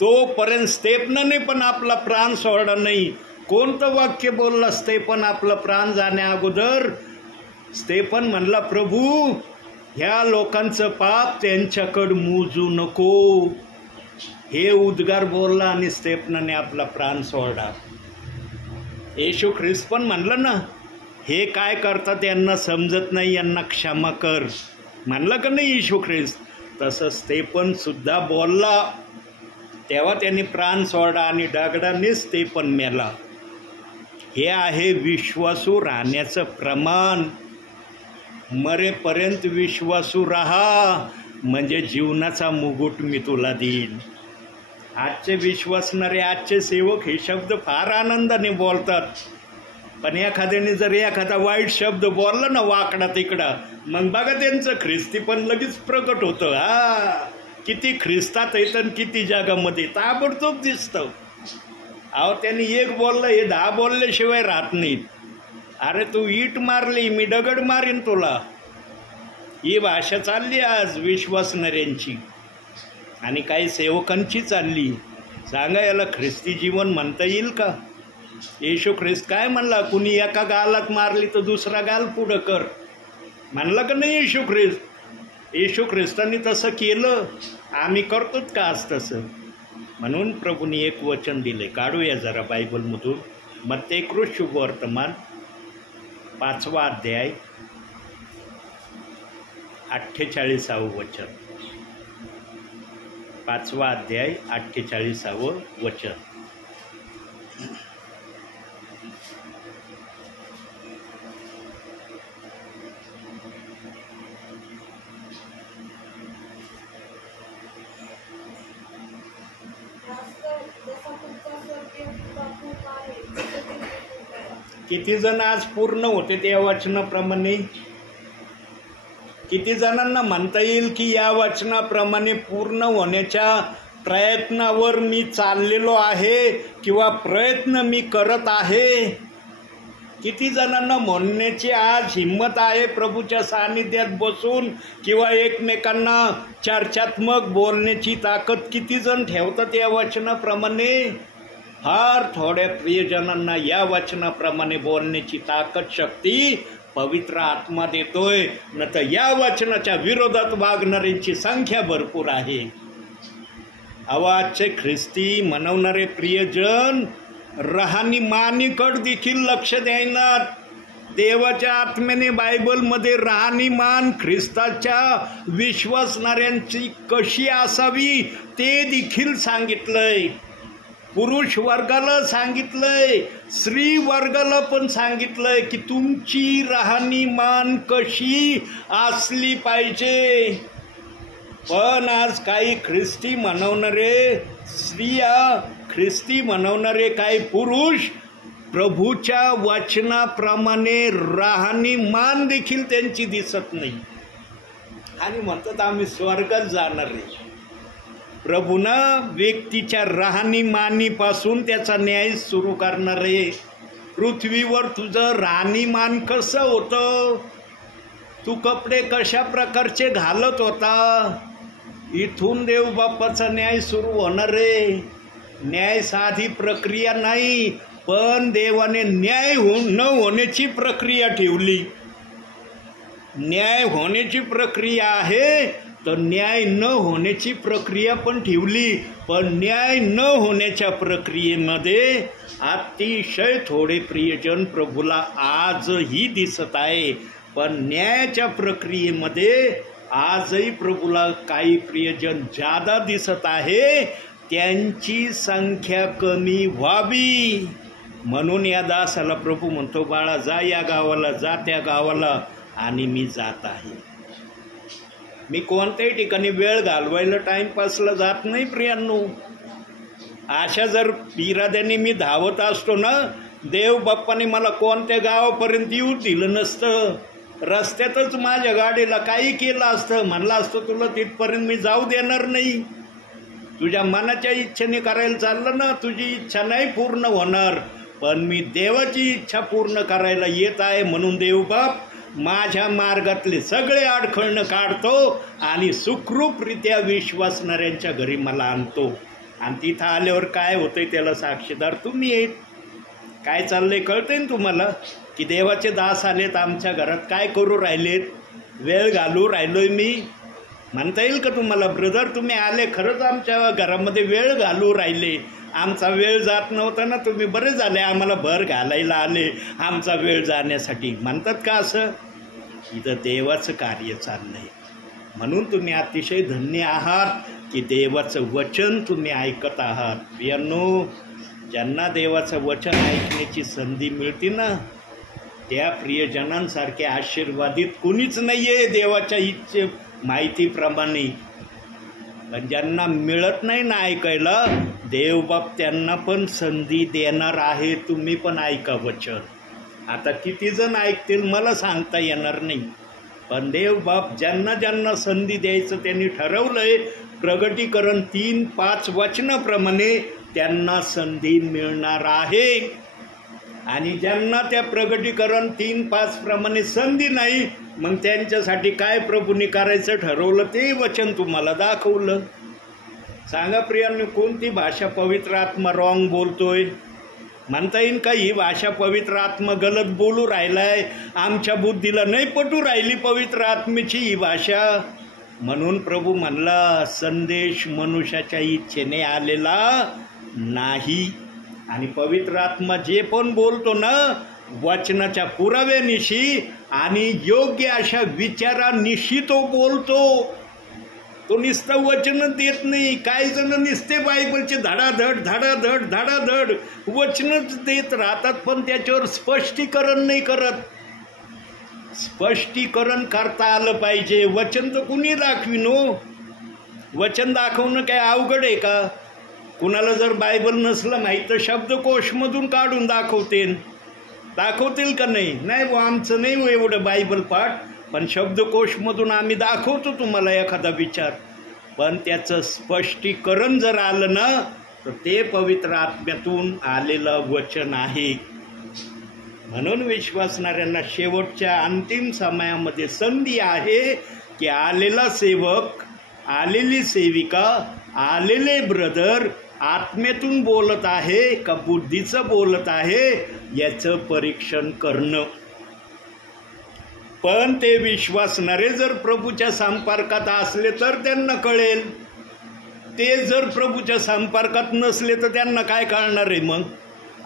तोपर्यंत स्तेफनाने पण आपला प्राण सोडला नाही. कोणतं वाक्य बोलला स्तेफन आपला प्राण जाण्या अगोदर? स्तेफन म्हणला, प्रभू ह्या लोकांचं पाप त्यांच्याकडे मोजू नको. हे उद्गार बोलला आणि स्तेफनाने आपला प्राण सोडला. येशू ख्रिस्त पण म्हणलं ना, हे काय करतात यांना समजत नाही, यांना क्षमा कर, म्हणलं का नाही येशू ख्रिस्त? तसं स्तेफन सुद्धा बोलला. तेव्हा त्यांनी प्राण सोडला आणि दगडाने स्तेफन मेला. हे आहे विश्वासू राहण्याचं प्रमाण. मरेपर्यंत विश्वासू राहा, म्हणजे जीवनाचा मुकुट मी तुला देईन. आजचे विश्वासणारे, आजचे सेवक हे शब्द फार आनंदाने बोलतात. पण एखाद्याने जर एखादा वाईट शब्द बोलला ना वाकडा तिकडा, मग बघा त्यांचं ख्रिस्ती पण लगेच प्रकट होतं. किती ख्रिस्तात येतं आणि किती जगामध्ये ताबडतोब दिसतं. अहो त्यांनी एक बोललं, हे 10 बोलल्याशिवाय राहत नाहीत. अरे तू ईट मारली, मी दगड मारीन तुला. ही भाषा चालली आज विश्वासणाऱ्यांची आणि काही सेवकांची चालली. सांगा याला ख्रिस्ती जीवन म्हणता येईल का? येशू ख्रिस्त काय म्हणला, कुणी एका गालात मारली तर दुसरा गाल पुढं कर, म्हणलं का नाही येशू ख्रिस्त? येशू ख्रिस्तांनी तसं केलं, आम्ही करतोच का आज तसं? म्हणून प्रभूंनी एक वचन दिले, काढूया जरा बायबलमधून. मत्तेकृत शुभवर्तमान 5वा अध्याय 48वं वचन. 5वा अध्याय 48वं वचन. किती जण आज पूर्ण होते त्या वचनाप्रमाणे? किती जणांना म्हणता येईल की या वचनाप्रमाणे पूर्ण होण्याच्या प्रयत्नावर मी चाललेलो आहे किंवा प्रयत्न मी करत आहे? किती जणांना म्हणण्याची आज हिंमत आहे प्रभूच्या सानिध्यात बसून किंवा एकमेकांना चर्चात्मक बोलण्याची ताकद किती जण ठेवतात या वचनाप्रमाणे? फार थोड्या प्रियजनांना या वचनाप्रमाणे बोलण्याची ताकद, शक्ती पवित्र आत्मा देतोय. न तर या वचनाच्या विरोधात वागणाऱ्यांची संख्या भरपूर आहे. आजचे ख्रिस्ती म्हणवणारे प्रियजन राहणीमानीकडे देखील लक्ष द्यायला. देवाच्या आत्म्याने बायबलमध्ये राहणीमान ख्रिस्ताच्या विश्वासणाऱ्यांची कशी असावी ते देखील सांगितलंय. पुरुष वर्गाला सांगितलंय, स्त्री वर्गाला पण सांगितलंय की तुमची राहणीमान कशी असली पाहिजे. पण आज काही ख्रिस्ती म्हणवणारे स्त्रिया, ख्रिस्ती म्हणवणारे काही पुरुष प्रभूच्या वचनाप्रमाणे राहणीमान देखील त्यांची दिसत नाही आणि म्हणतात आम्ही स्वर्गात जाणार आहे. प्रभूनं व्यक्तीच्या राहणीमानीपासून त्याचा न्याय सुरू करणार आहे. पृथ्वीवर तुझं राहणीमान कसं होतं, तू कपडे कशा प्रकारचे घालत होता, इथून देव बाप्पाचा न्याय सुरू होणार आहे. न्याय साधी प्रक्रिया नाही, पण देवाने न्याय न होण्याची प्रक्रिया ठेवली. न्याय होण्याची प्रक्रिया आहे तर न्याय न होण्याची प्रक्रिया पण ठेवली. पण न्याय न होण्याच्या प्रक्रियेमध्ये अतिशय थोडे प्रियजन प्रभूला आजही दिसत आहे. पण न्यायाच्या प्रक्रियेमध्ये आजही प्रभूला काही प्रियजन जादा दिसत आहे. त्यांची संख्या कमी व्हावी म्हणून या दासाला प्रभू म्हणतो, बाळा जा या गावाला, जा त्या गावाला, आणि मी जात आहे. मी कोणत्याही ठिकाणी वेळ घालवायला, टाइमपासला जात नाही प्रियांनो. अशा जर इराद्याने मी धावत असतो ना, देव बाप्पाने मला कोणत्या गावापर्यंत येऊ दिलं नसतं. रस्त्यातच माझ्या गाडीला काही केलं असतं, म्हणलं असतं तुला तिथपर्यंत मी जाऊ देणार नाही. तुझ्या मनाच्या इच्छेने करायला चाललं ना, तुझी इच्छा नाही पूर्ण होणार, पण मी देवाची इच्छा पूर्ण करायला येत आहे. म्हणून देवबाप माझ्या मार्गातले सगळे अडखळणं काढतो आणि सुखरूपरित्या विश्वासणाऱ्यांच्या घरी मला आणतो. आणि तिथं आल्यावर काय होतंय त्याला साक्षीदार तुम्ही येत. काय चाललंय कळतंय ना तुम्हाला, की देवाचे दास आलेत आमच्या घरात, काय करू राहिलेत, वेळ घालू राहिलोय मी. म्हणता येईल का तुम्हाला, ब्रदर तुम्ही आले खरंच आमच्या घरामध्ये वेळ घालू राहिले, आमचा वेळ जात नव्हता ना, तुम्ही बरे झाले आम्हाला भर घालायला आले आमचा वेळ जाण्यासाठी, म्हणतात का असं? इथं देवाचं कार्य चाललंय. म्हणून तुम्ही अतिशय धन्य आहात की देवाचं वचन तुम्ही ऐकत आहात. प्रियांनो, ज्यांना देवाचं वचन ऐकण्याची संधी मिळते ना, त्या प्रियजनांसारखे आशीर्वादित कुणीच नाही आहे देवाच्या इच्छे माहितीप्रमाणे. पण ज्यांना मिळत नाही ना ऐकायला, देवबाप त्यांना पण संधी देणार आहे. तुम्ही पण ऐका वचन. आता किती जण ऐकतील मला सांगता येणार नाही, पण देवबाप ज्यांना ज्यांना संधी द्यायचं त्यांनी ठरवलंय. प्रगटीकरण 3-5 वचनाप्रमाणे त्यांना संधी मिळणार आहे. आणि ज्यांना त्या प्रगटीकरण 3-5 प्रमाणे संधी नाही, मग त्यांच्यासाठी काय प्रभूंनी करायचं ठरवलं ते वचन तुम्हाला दाखवलं. सांगा प्रियांनो, कोणती भाषा पवित्र आत्मा रॉंग बोलतोय? म्हणता येईल का ही भाषा पवित्र आत्मा गलत बोलू राहिलाय? आमच्या बुद्धीला नाही पटू राहिली पवित्र आत्मेची ही भाषा. म्हणून प्रभू म्हणला, संदेश मनुष्याच्या इच्छेने आलेला नाही. आणि पवित्र आत्मा जे पण बोलतो ना, वचनाच्या पुराव्यानिशी आणि योग्य अशा विचारानिशी तो बोलतो. तो नुसतं वचन देत नाही. काही जण नुसते बायबलचे धडाधड धडाधड धडाधड वचनच देत राहतात, पण त्याच्यावर स्पष्टीकरण नाही करत. स्पष्टीकरण करता आलं पाहिजे. वचन तर कुणी दाखवीन हो. वचन दाखवणं काय अवघड आहे का? कुणाला जर बायबल नसलं माहीत तर शब्दकोशमधून काढून दाखवतील का नाही? नाही बुवा, आमचं नाही हो एवढं बायबल पाठ, पण शब्दकोशमधून आम्ही दाखवतो तुम्हाला एखादा विचार. पण त्याचं स्पष्टीकरण जर आलं ना, तर ते पवित्र आत्म्यातून आलेलं वचन आहे. म्हणून विश्वासणाऱ्यांना शेवटच्या अंतिम समयामध्ये संधी आहे की आलेला सेवक, आलेली सेविका, आलेले ब्रदर आत्म्यातून बोलत आहे का बुद्धीचं बोलत आहे याचं परीक्षण करणं. पण ते विश्वासणारे जर प्रभूच्या संपर्कात असले तर त्यांना कळेल. ते जर प्रभूच्या संपर्कात नसले तर त्यांना काय कळणार आहे? मग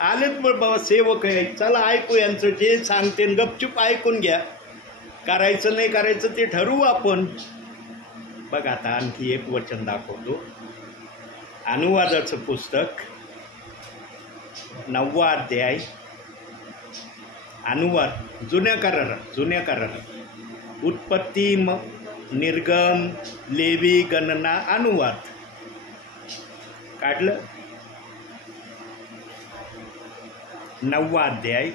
आलेत बाबा सेवक आहे, चला ऐकू यांचं जे सांगते, गपचूप ऐकून घ्या. करायचं नाही करायचं ते ठरवू आपण. बघ आता आणखी एक वचन दाखवतो. अनुवादाचं पुस्तक 9वा अध्याय, अनुवाद जुन्या करारात उत्पत्ती, निर्गम, लेवी, गणना, अनुवाद काढलं. 9वा अध्याय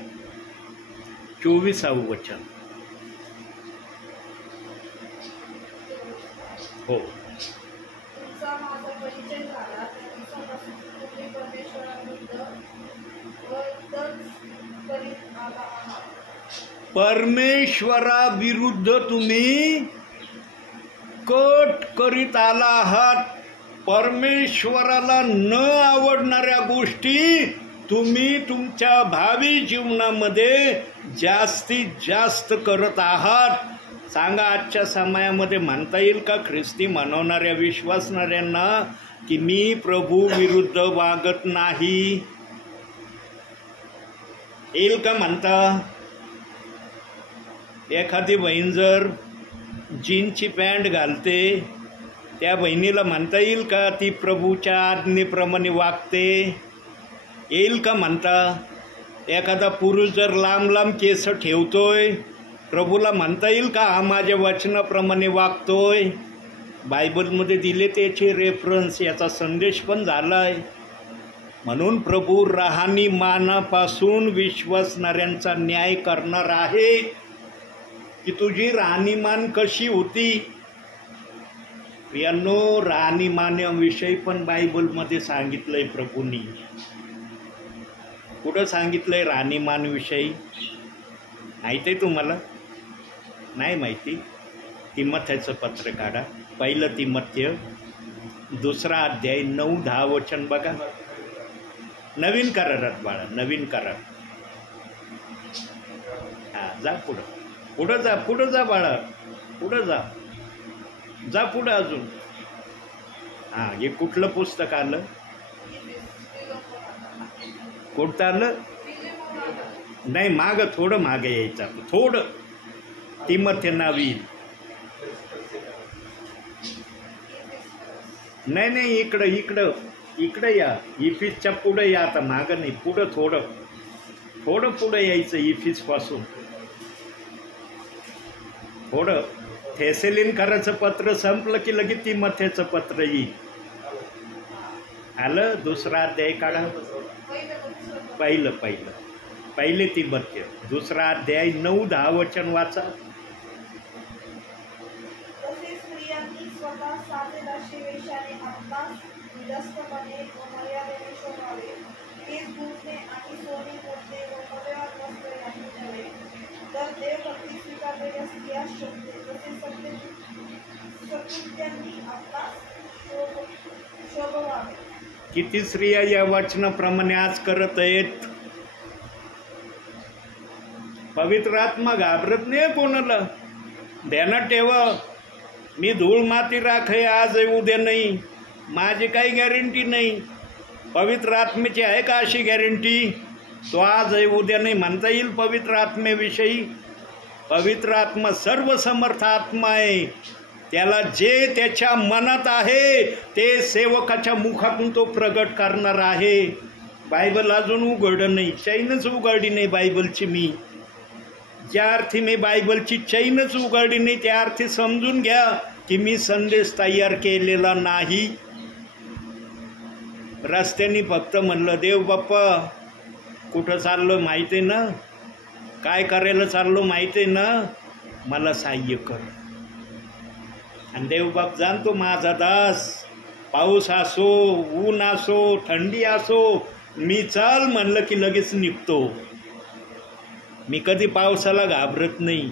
24वे वचन. हो, परमेश्वराविरुद्ध तुम्ही कट करीत आला आहात. परमेश्वराला न आवडणाऱ्या गोष्टी तुम्ही तुमच्या भावी जीवनामध्ये जास्तीत जास्त करत आहात. सांगा, आजच्या समयामध्ये म्हणता येईल का ख्रिस्ती म्हणवणाऱ्या विश्वासणाऱ्यांना की मी प्रभू विरुद्ध वागत नाही? येईल का म्हणता? एखादी बहीण जर जीन्सची पॅन्ट घालते, त्या बहिणीला म्हणता येईल का ती प्रभूच्या आज्ञेप्रमाणे वागते? येईल का म्हणता? एखादा पुरुष जर लांब लांब केस ठेवतोय, प्रभूला म्हणता येईल का हा माझ्या वचनाप्रमाणे वागतोय? बायबलमध्ये दिले त्याचे रेफरन्स, याचा संदेश पण झाला आहे. म्हणून प्रभू राहणीमानापासून विश्वासणाऱ्यांचा न्याय करणार आहे की तुझी राहणीमान कशी होती. प्रियांनो, राहणीमानाविषयी पण बायबलमध्ये सांगितलंय प्रभूंनी. कुठं सांगितलंय राहणीमानविषयी माहिती आहे तुम्हाला? नाही माहिती? तिमथ्याचं पत्र काढा, 1 तिमथ्य 2 अध्याय 9-10 वचन बघा. नवीन करारात बाळा, नवीन करार. हा, जा पुढं जा बाळा, पुढं जा पुढं अजून. हा, हे कुठलं पुस्तक आलं? कोणतं आलं? नाही, मागं थोडं मागे यायचं, थोडं. तिमथ्य नावी. नाही, इकडं या. इफिसच्या पुढे या. आता मागं नाही, पुढं थोडं पुढं यायचं. इफिस पासून थोडं. थेसेलिनकराचं पत्र संपलं की लगेच तिमथ्याचं पत्र येईल. आलं? 2 अध्याय काढा. पहिले तिमथ्य 2 अध्याय 9-10 वचन वाचा. किती स्त्रिया या वचनाप्रमाणे आज करत आहेत? पवित्र आत्मा घाबरत नाही कोणाला. ध्यानात ठेवा, मी धूळ माती राखे आज आहे उद्या नाही, माझी काही गॅरंटी नाही. पवित्र आत्म्याची आहे का अशी गॅरंटी? तो आज आहे उद्या नाही म्हणता येईल पवित्र आत्म्याविषयी? पवित्र आत्मा सर्वसमर्थ आत्मा आहे. त्याला जे त्याच्या मनात आहे ते सेवकाच्या मुखातून तो प्रगट करणार आहे. बायबल अजून उघडं नाही, चैनच उघडली नाही बायबलची. मी ज्या अर्थी मी बायबलची चैनच उघडली नाही त्या अर्थी समजून घ्या की मी संदेश तयार केलेला नाही. रस्त्याने फक्त म्हणलं, देव बाप्पा कुठं चाललो माहिती आहे ना, काय करायला चाललो माहिती आहे ना, मला सहाय्य कर. आणि देवबाप जाणतो माझा दास, पाऊस असो, ऊन असो, थंडी असो, मी चाल म्हणलं की लगेच निघतो. मी कधी पावसाला घाबरत नाही,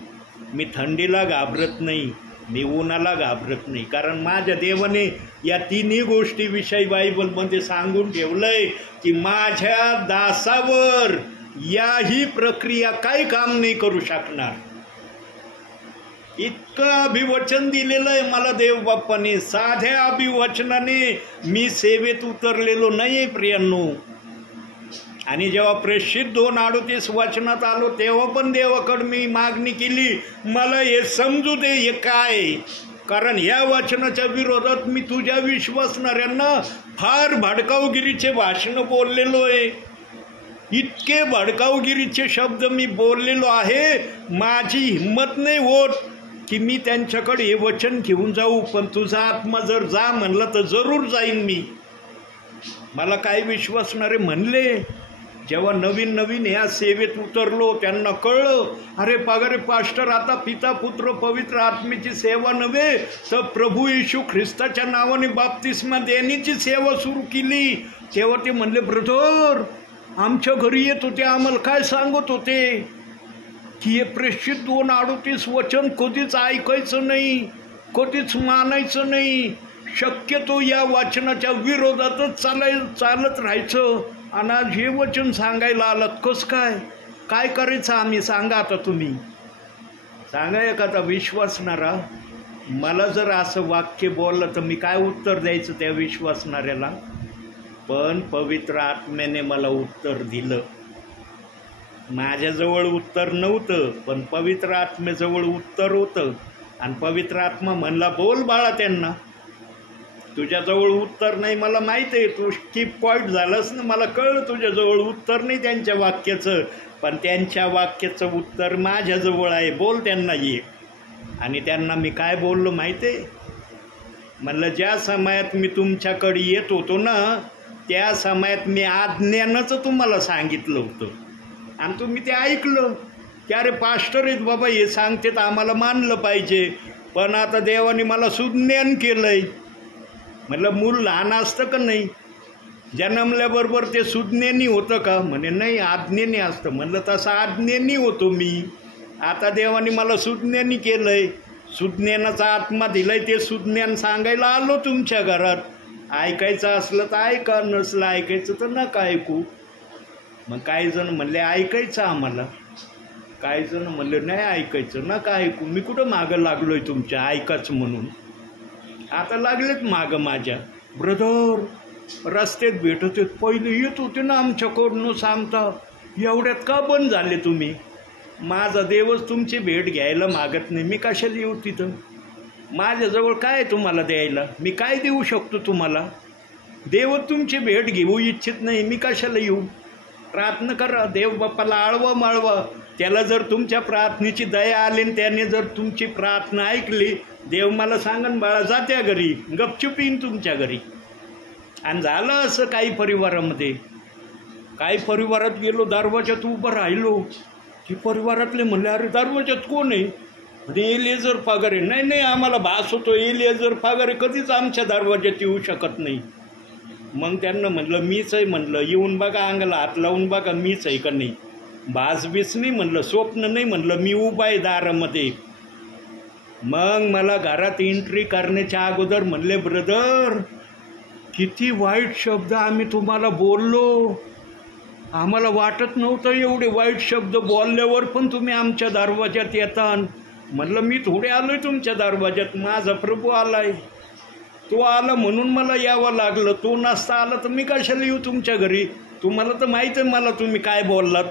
मी थंडीला घाबरत नाही, मी उन्हाला घाबरत नाही. कारण माझ्या देवाने या तिन्ही गोष्टीविषयी बायबलमध्ये सांगून ठेवलंय की माझ्या दासावर याही प्रक्रिया काही काम नाही करू शकणार. इतकं अभिवचन दिलेलं आहे मला देवबाप्पाने. साध्या अभिवचनाने मी सेवेत उतरलेलो नाही प्रियांनो. आणि जेव्हा प्रेषित 2:38 वचनात आलो तेव्हा पण देवाकडे मी मागणी केली, मला हे समजू दे हे काय. कारण या वचनाच्या विरोधात मी तुझ्या विश्वासणाऱ्यांना फार भडकाऊगिरीचे भाषण बोललेलो आहे. इतके भडकाऊगिरीचे शब्द मी बोललेलो आहे, माझी हिंमत नाही होत की मी त्यांच्याकडे हे वचन घेऊन जाऊ. पण तुझा आत्मा जर जा म्हणला तर जरूर जाईन मी. मला काय विश्वासणारे म्हणले, जेव्हा नवीन या सेवेत उतरलो त्यांना कळलं, अरे पगारे पास्टर आता पिता पुत्र पवित्र आत्म्याची सेवा नव्हे तर प्रभू येशू ख्रिस्ताच्या नावाने बाप्तिस्मा देण्याची सेवा सुरू केली. तेव्हा ते म्हणले, ब्रदर आमच्या घरी येत होते, आम्हाला काय सांगत होते की हे प्रेषित 2:38 वचन कधीच ऐकायचं नाही, कधीच मानायचं नाही, शक्यतो या वचनाच्या विरोधातच चालत राहायचं. आणि आज हे वचन सांगायला आलात, कसं काय करायचं आम्ही? सांगा आता तुम्ही, सांगा एखादा विश्वासणारा. मला जर असं वाक्य बोललं तर मी काय उत्तर द्यायचं त्या विश्वासणाऱ्याला? पण पवित्र आत्म्याने मला उत्तर दिलं. माझ्याजवळ उत्तर नव्हतं पण पवित्र आत्म्याजवळ उत्तर होतं. आणि पवित्र आत्मा म्हणला, बोल बाळा त्यांना, तुझ्याजवळ उत्तर नाही मला माहिती आहे, तू स्किप पॉईंट झालंस ना, मला कळलं तुझ्याजवळ उत्तर नाही त्यांच्या वाक्याचं, पण त्यांच्या वाक्याचं उत्तर माझ्याजवळ आहे, बोल त्यांना ये. आणि त्यांना मी काय बोललो माहिती आहे? म्हणलं, ज्या समयात मी तुमच्याकडे येत होतो ना त्या समयात मी आज्ञानंच तुम्हाला सांगितलं होतं आणि तुम्ही ते ऐकलं की अरे पास्टर आहेत बाबा, हे सांगते तर आम्हाला मानलं पाहिजे. पण आता देवाने मला सुज्ञान केलं आहे. म्हटलं मूल लहान असतं का नाही? जन्मल्याबरोबर ते सुज्ञानी होतं का? म्हणे नाही, आज्ञेने असतं. म्हणलं तसं आज्ञेनी होतो मी. आता देवाने मला सुज्ञानी केलं आहे, सुज्ञानाचा आत्मा दिलाय, ते सुज्ञान सांगायला आलो तुमच्या घरात. ऐकायचं असलं तर ऐका, नसलं ऐकायचं तर नका ऐकू. मग काही जण म्हणले ऐकायचं आम्हाला, काही जण म्हणले नाही ऐकायचं, नका ऐकू. मी कुठं मागं लागलोय तुमच्या ऐकाच म्हणून. आता लागलेत मागं माझ्या. ब्रदर रस्त्यात भेटत आहेत, पहिले येत होते ना आमच्याकडून सांगता, एवढ्यात का बंद झाले तुम्ही? माझा देवच तुमची भेट घ्यायला मागत नाही, मी कशाला येऊ तिथं? माझ्याजवळ काय आहे तुम्हाला द्यायला? मी काय देऊ शकतो तुम्हाला? देव तुमची भेट घेऊ इच्छित नाही, मी कशाला येऊ? प्रार्थना करा, देव बाप्पाला आळवा माळवा. त्याला जर तुमच्या प्रार्थनेची दया आली आणि त्याने जर तुमची प्रार्थना ऐकली, देव मला सांगन बाळा जा त्या घरी, गपचूप येईन तुमच्या घरी. आणि झालं असं काही परिवारामध्ये. काही परिवारात गेलो, दरवाजात उभं राहिलो, की परिवारातले म्हणले अरे दरवाजात कोण आहे? म्हणजे एलिएझर पगारे. नाही नाही, आम्हाला भास होतो एलिएझर पगारे कधीच आमच्या दरवाजात येऊ शकत नाही. मग त्यांना म्हणलं मीच आहे. म्हणलं येऊन बघा, अंगाला हात लावून बघा मीच आहे का नाही. भास बीस नाही म्हणलं, स्वप्न नाही म्हणलं, मी उभा आहे दारामध्ये. मग मला घरात एंट्री करण्याच्या अगोदर म्हणले ब्रदर किती वाईट शब्द आम्ही तुम्हाला बोललो, आम्हाला वाटत नव्हतं एवढे वाईट शब्द बोलल्यावर पण तुम्ही आमच्या दरवाज्यात येता. म्हणलं मी थोडे आलोय तुमच्या दरवाज्यात, माझा प्रभू आलाय, तो आला म्हणून मला यावं लागलं. तो नसता आला तर मी कशाला येऊ तुमच्या घरी? तुम्हाला तर माहीत आहे मला तुम्ही काय बोललात.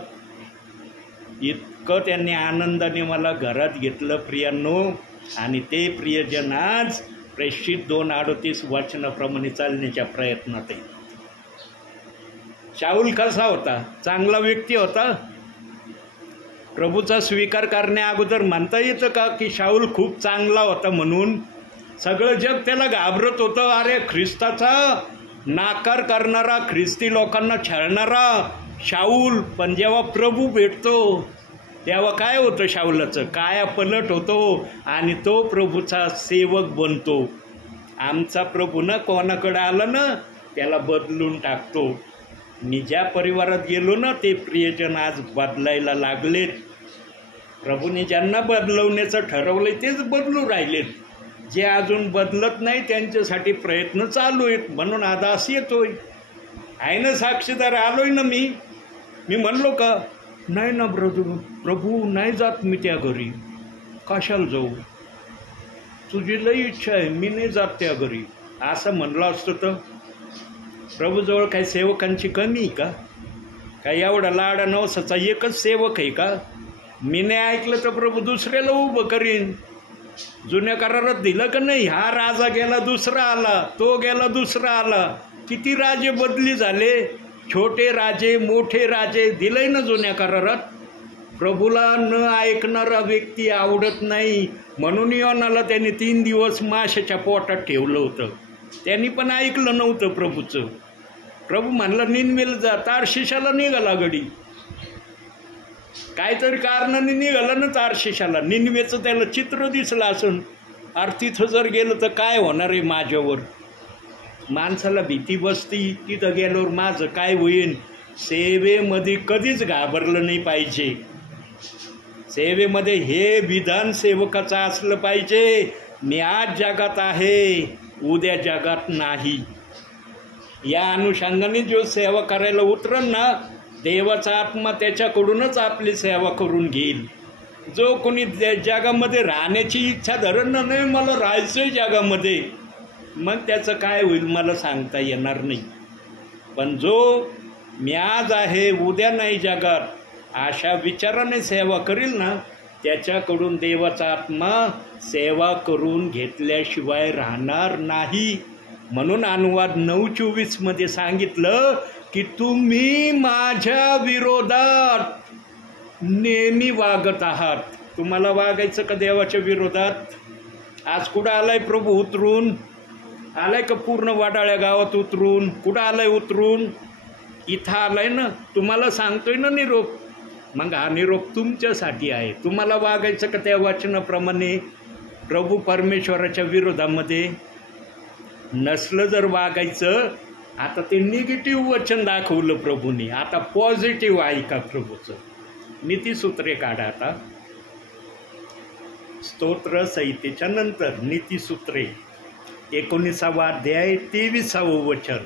इतकं त्यांनी आनंदाने मला घरात घेतलं प्रियांनो. आणि ते प्रियजन आज प्रेषित 2:38 वचनाप्रमाणे चालण्याच्या प्रयत्नात आहे. शाऊल कसा होता? चांगला व्यक्ती होता. प्रभूचा स्वीकार करण्या अगोदर म्हणता येतं का की शाऊल खूप चांगला होता म्हणून? सगळं जग त्याला घाबरत होतं. अरे ख्रिस्ताचा नाकार करणारा, ख्रिस्ती लोकांना छळणारा शाऊल. पण जेव्हा प्रभू भेटतो तेव्हा काय होतं? शाऊलाचं काया पलट होतो आणि तो प्रभूचा सेवक बनतो. आमचा प्रभू ना कोणाकडे आला ना त्याला बदलून टाकतो. मी ज्या परिवारात गेलो ना ते प्रियजन आज बदलायला लागलेत. प्रभूने ज्यांना बदलवण्याचं ठरवलंय तेच बदलू राहिलेत. जे अजून बदलत नाही त्यांच्यासाठी प्रयत्न चालू आहेत. म्हणून आदास येतोय. आहे ना साक्षीदार, आलोय ना मी म्हणलो का नाही ना प्रभू नाही जात मी त्या घरी, कशाला जाऊ, तुझी लई इच्छा आहे, मी नाही जात त्या घरी, असं म्हणलं असतं तर प्रभूजवळ काही सेवकांची कमी आहे का? काही एवढा लाडा नवसाचा एकच सेवक आहे का? मी नाही ऐकलं तर प्रभू दुसऱ्याला उभं करीन. जुन्या करारात दिलं का नाही? हा राजा गेला दुसरा आला, तो गेला दुसरा आला. किती राजे बदली झाले, छोटे राजे मोठे राजे, दिलंय ना जुन्या करारात. प्रभूला न ऐकणारा व्यक्ती आवडत नाही. म्हणून योनाला त्यांनी 3 दिवस माशाच्या पोटात ठेवलं होतं. त्यांनी पण ऐकलं नव्हतं प्रभूचं. प्रभू म्हणला निनवेला जा, तारशिशाला निघाला गडी. काहीतरी कारणाने निघाला ना तारशिशाला. निनवेचं त्याला चित्र दिसलं असं. अरे तिथं जर गेलं तर काय होणार आहे माझ्यावर? माणसाला भीती बसती तिथं गेल्यावर माझं काय होईन. सेवेमध्ये कधीच घाबरलं नाही पाहिजे. सेवेमध्ये हे विधान सेवकाचं असलं पाहिजे, मी आज जगात आहे उद्या जगात नाही. या अनुषंगाने जो सेवा करायला उतरल ना देवाचा आत्मा त्याच्याकडूनच आपली सेवा करून घेईल. जो कोणी जगामध्ये राहण्याची इच्छा धरण नाही, मला राहायचंय जगामध्ये, मग त्याचं काय होईल मला सांगता येणार नाही. पण जो मी आज आहे उद्या नाही जगात अशा विचाराने सेवा करील ना त्याच्याकडून देवाचा आत्मा सेवा करून घेतल्याशिवाय राहणार नाही. म्हणून अनुवाद 9:24 सांगितलं की तुम्ही माझ्या विरोधात नेहमी वागत आहात. तुम्हाला वागायचं का देवाच्या विरोधात? आज कुठं आलाय प्रभू उतरून? आलाय का पूर्ण वाडाळ्या गावात उतरून? कुठं आलाय उतरून? इथं आलाय ना, तुम्हाला सांगतोय ना निरोप. मग हा निरोप तुमच्यासाठी आहे. तुम्हाला वागायचं का त्या वचनाप्रमाणे प्रभू परमेश्वराच्या विरोधामध्ये? नसलं जर वागायचं, आता ते निगेटिव्ह वचन दाखवलं प्रभूने, आता पॉझिटिव्ह आहे का प्रभूचं? नीतिसूत्रे काढा आता. स्तोत्र संहितेच्या नंतर नीतिसूत्रे 19वा अध्याय 23वं वचन.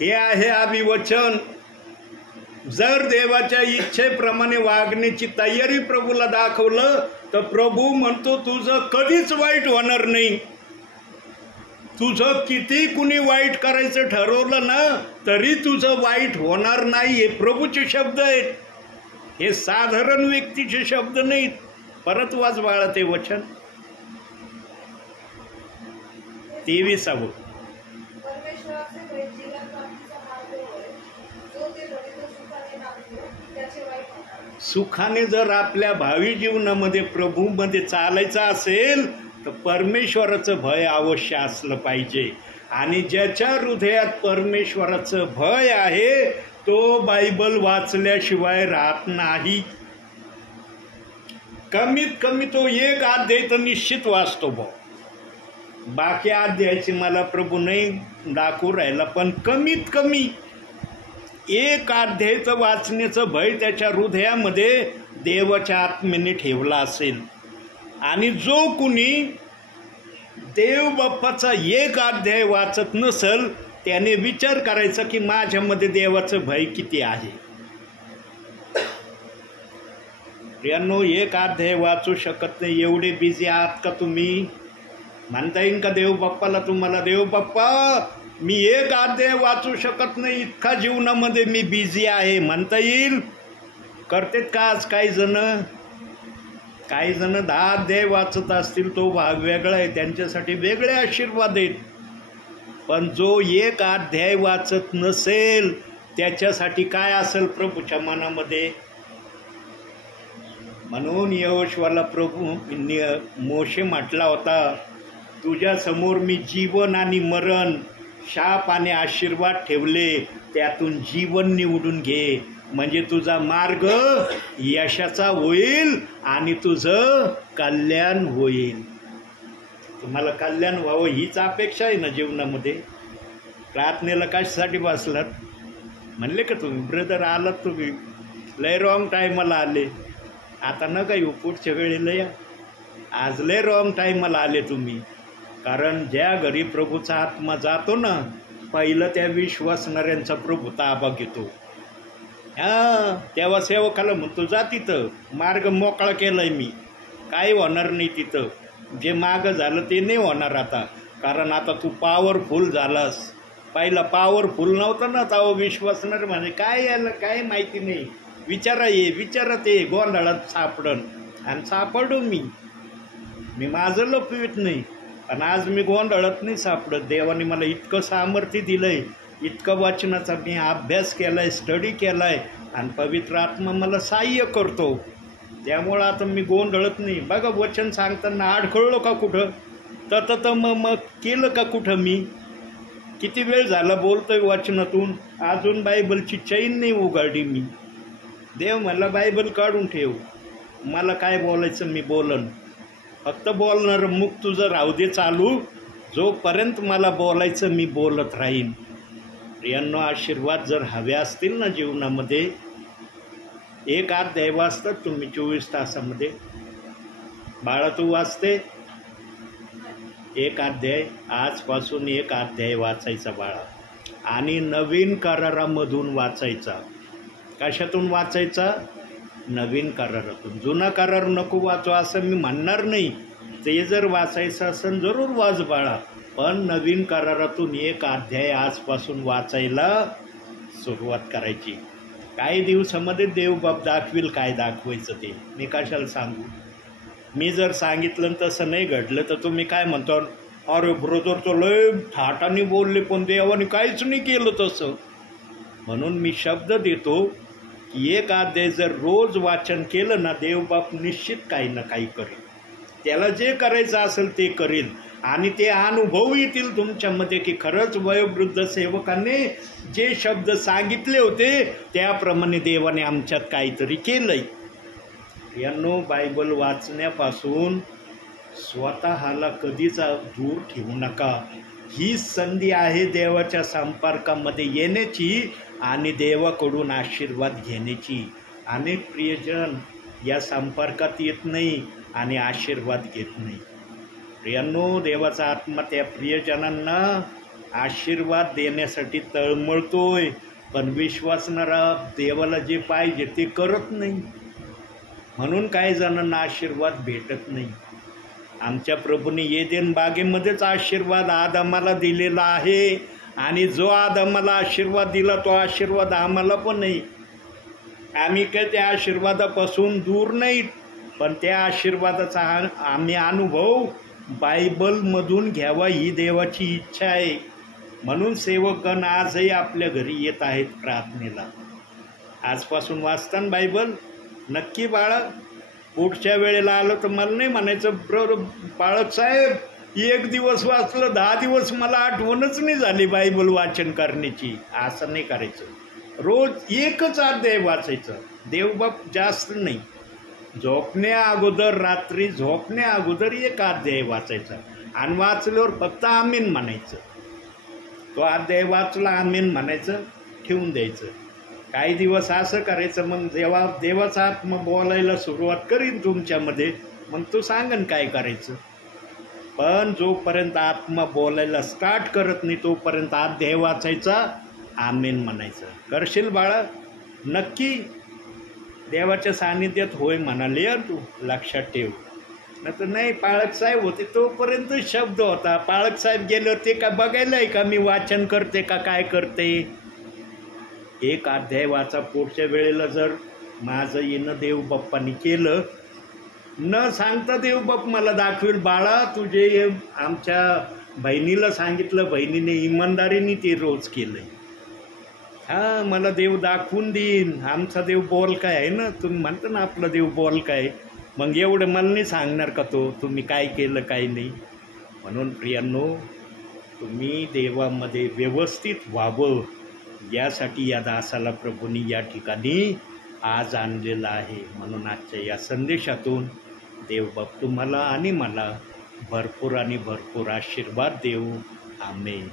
हे आहे अभिवचन. जर देवाच्या इच्छेप्रमाणे वागण्याची तयारी प्रभूला दाखवलं तर प्रभू म्हणतो तुझं कधीच वाईट होणार नाही. तुझं किती कुणी वाईट करायचं ठरवलं ना तरी तुझं वाईट होणार नाही. हे प्रभूचे शब्द आहेत, हे साधारण व्यक्तीचे शब्द नाहीत. परत वाच बाळा ते वचन 23वं. सुखाने जर आपल्या भावी जीवनामध्ये प्रभूमध्ये चालायचं असेल तर परमेश्वराचं भय अवश्य असलं पाहिजे. आणि ज्याच्या हृदयात परमेश्वराचं भय आहे तो बायबल वाचल्याशिवाय राहत नाही. कमीत कमी तो एक अध्याय तर निश्चित वाचतो भाऊ. बाकी अध्यायाची मला प्रभू नाही दाखवू राहिला, पण कमीत कमी एक अध्यायाचं वाचण्याचं भय त्याच्या हृदयामध्ये देवाच्या आत्म्याने ठेवला असेल. आणि जो कुणी देव बाप्पाचा एक अध्याय वाचत नसेल त्याने विचार करायचा की माझ्यामध्ये देवाचं भय किती आहे. प्रियांनो, एक अध्याय वाचू शकत नाही एवढे बिझी आहात का तुम्ही? म्हणता येईल का देव बाप्पाला तुम्हाला, देव बाप्पा मी एक अध्याय वाचू शकत नाही, इतका जीवनामध्ये मी बिझी आहे, म्हणता येईल? करतेत का आज काही जण? काही जण 10 अध्याय वाचत असतील, तो भाग वेगळा आहे, त्यांच्यासाठी वेगळे आशीर्वाद आहेत. पण जो एक अध्याय वाचत नसेल त्याच्यासाठी काय असेल प्रभूच्या मनामध्ये? म्हणून यहोशूआला प्रभू मोशे म्हटला होता, तुझ्या समोर मी जीवन आणि मरण, शाप आणि आशीर्वाद ठेवले, त्यातून जीवन निवडून घे, म्हणजे तुझा मार्ग यशाचा होईल आणि तुझं कल्याण होईल. तुम्हाला कल्याण व्हावं हीच अपेक्षा आहे ना जीवनामध्ये. प्रार्थनेला कशासाठी बसलात? म्हणले का तुम्ही ब्रदर आलात तुम्ही लय रॉंग टायमाला आले, आता नका येऊ, पुढच्या वेळेला या. आज लय रॉंग टायमाला आले तुम्ही. कारण ज्या घरी प्रभूचा आत्मा जातो ना, पहिलं त्या विश्वासणाऱ्यांचा प्रभू ताबा घेतो. तेव्हा सेवकाला म्हणतो जा तिथं, मार्ग मोकळा केलाय मी, काही होणार नाही तिथं. जे मागं झालं ते नाही होणार आता, कारण आता तू पॉवरफुल झालास. पहिला पॉवरफुल नव्हतं ना, तेव्हा विश्वासणार म्हणजे काय यायला काय माहिती नाही, विचारा ते गोंधळात सापडन. आणि सापडो मी माझं लपवित नाही, पण आज मी गोंधळात नाही सापडत. देवाने मला इतकं सामर्थ्य दिलंय, इतकं वचनाचा मी अभ्यास केलाय, स्टडी केलाय, आणि पवित्र आत्मा मला सहाय्य करतो. त्यामुळं आता मी गोंधळत नाही. बघा वचन सांगताना अडखळलो का कुठं? तर मग केलं का कुठं? मी किती वेळ झाला बोलतोय वचनातून, अजून बायबलची चैन नाही उघडली मी. देव मला बायबल काढून ठेव, मला काय बोलायचं मी बोलन, फक्त बोलणार मुख तुझं राहू दे चालू, जोपर्यंत मला बोलायचं मी बोलत राहीन. प्रियांनो, आशीर्वाद जर हवे असतील ना जीवनामध्ये, एक अध्याय वाचतात तुम्ही 24 तासामध्ये. बाळा तू वाचते एक अध्याय? आजपासून एक अध्याय वाचायचा बाळा, आणि नवीन करारामधून वाचायचा. कशातून वाचायचा? नवीन करारातून. जुना करार नको वाचू असं मी म्हणणार नाही, ते जर वाचायचं असेल जरूर वाच बाळा, पण नवीन करारातून एक अध्याय आजपासून वाचायला सुरुवात करायची. काही दिवसामध्ये देवबाप दाखवील काय दाखवायचं ते, मी कशाला सांगू. मी जर सांगितलं तसं नाही घडलं तर तुम्ही काय म्हणतो, अरे ब्रदर तो लय थाटाने बोलले पण देवाने काहीच नाही केलं तसं. म्हणून मी शब्द देतो की एक अध्याय जर रोज वाचन केलं ना, देवबाप निश्चित काही ना काही करेल. त्याला जे करायचं असेल ते करेल आणि ते अनुभव येतील तुमच्यामध्ये की खरंच वयोवृद्ध सेवकांनी जे शब्द सांगितले होते त्याप्रमाणे देवाने आमच्यात काहीतरी केलंय. यांनो, बायबल वाचण्यापासून स्वतःला कधीच दूर ठेवू नका. ही संधी आहे देवाच्या संपर्कामध्ये येण्याची आणि देवाकडून आशीर्वाद घेण्याची. अनेक प्रियजन या संपर्कात येत नाही आणि आशीर्वाद घेत नाही. प्रियांनो, देवाचा आत्मा त्या प्रियजनांना आशीर्वाद देण्यासाठी तळमळतोय, पण विश्वासणारा देवाला जे पाहिजे ते करत नाही. म्हणून काही जणांना आशीर्वाद भेटत नाही. आमच्या प्रभूने एदेन बागेमध्येच आशीर्वाद आदामाला दिलेला आहे आणि जो आदामाला आशीर्वाद दिला तो आशीर्वाद आम्हाला पण नाही. आम्ही काय त्या आशीर्वादापासून दूर नाहीत, पण त्या आशीर्वादाचा आम्ही अनुभव बायबलमधून घ्यावा ही देवाची इच्छा आहे. म्हणून सेवकगण आजही आपल्या घरी येत आहेत प्रार्थनेला. आजपासून वाचताना बायबल नक्की बाळा. पुढच्या वेळेला आलं तर मला नाही म्हणायचं पाळक साहेब 1 दिवस वाचलं 10 दिवस मला आठवणच नाही झाली बायबल वाचन करण्याची. असं नाही करायचं. रोज एकच अध्याय वाचायचं. देवबाप जास्त नाही. झोपण्या अगोदर, रात्री झोपण्या अगोदर एक अध्याय वाचायचा आणि वाचल्यावर फक्त आमीन म्हणायचं. तो अध्याय वाचला आमीन म्हणायचं, ठेवून द्यायचं. काही दिवस असं करायचं. मग जेव्हा देवाचा आत्मा बोलायला सुरुवात करीन तुमच्यामध्ये, मग तो सांगन काय करायचं. पण जोपर्यंत आत्मा बोलायला स्टार्ट करत नाही तोपर्यंत अध्याय वाचायचा, आमीन म्हणायचं. करशील बाळा? नक्की देवाच्या सानिध्यात होय म्हणाले तू, लक्षात ठेव. नाही तर नाही, पाळक साहेब होते तोपर्यंत शब्द होता. पाळक साहेब गेले होते का बघायला आहे का मी वाचन करते का काय करते. एक अध्याय वाचा. पुढच्या वेळेला जर माझं येणं देवबाप्पांनी केलं, न सांगता देवबाप मला दाखवेल बाळा तुझे आमच्या बहिणीला सांगितलं, बहिणीने इमानदारीने ते रोज केलंय. हां, मला देव दाखवून देईन. आमचा देव बोल काय आहे ना, तुम्ही म्हणता ना आपला देव बोल काय. मग एवढं मला नाही सांगणार का तो तुम्ही काय केलं काय नाही. म्हणून प्रियांनो, तुम्ही देवामध्ये व्यवस्थित व्हावं यासाठी या दासाला प्रभूंनी या ठिकाणी आज आणलेलं आहे. म्हणून आजच्या या संदेशातून देवबाप तुम्हाला आणि मला भरपूर आणि भरपूर आशीर्वाद देऊ. आमेन.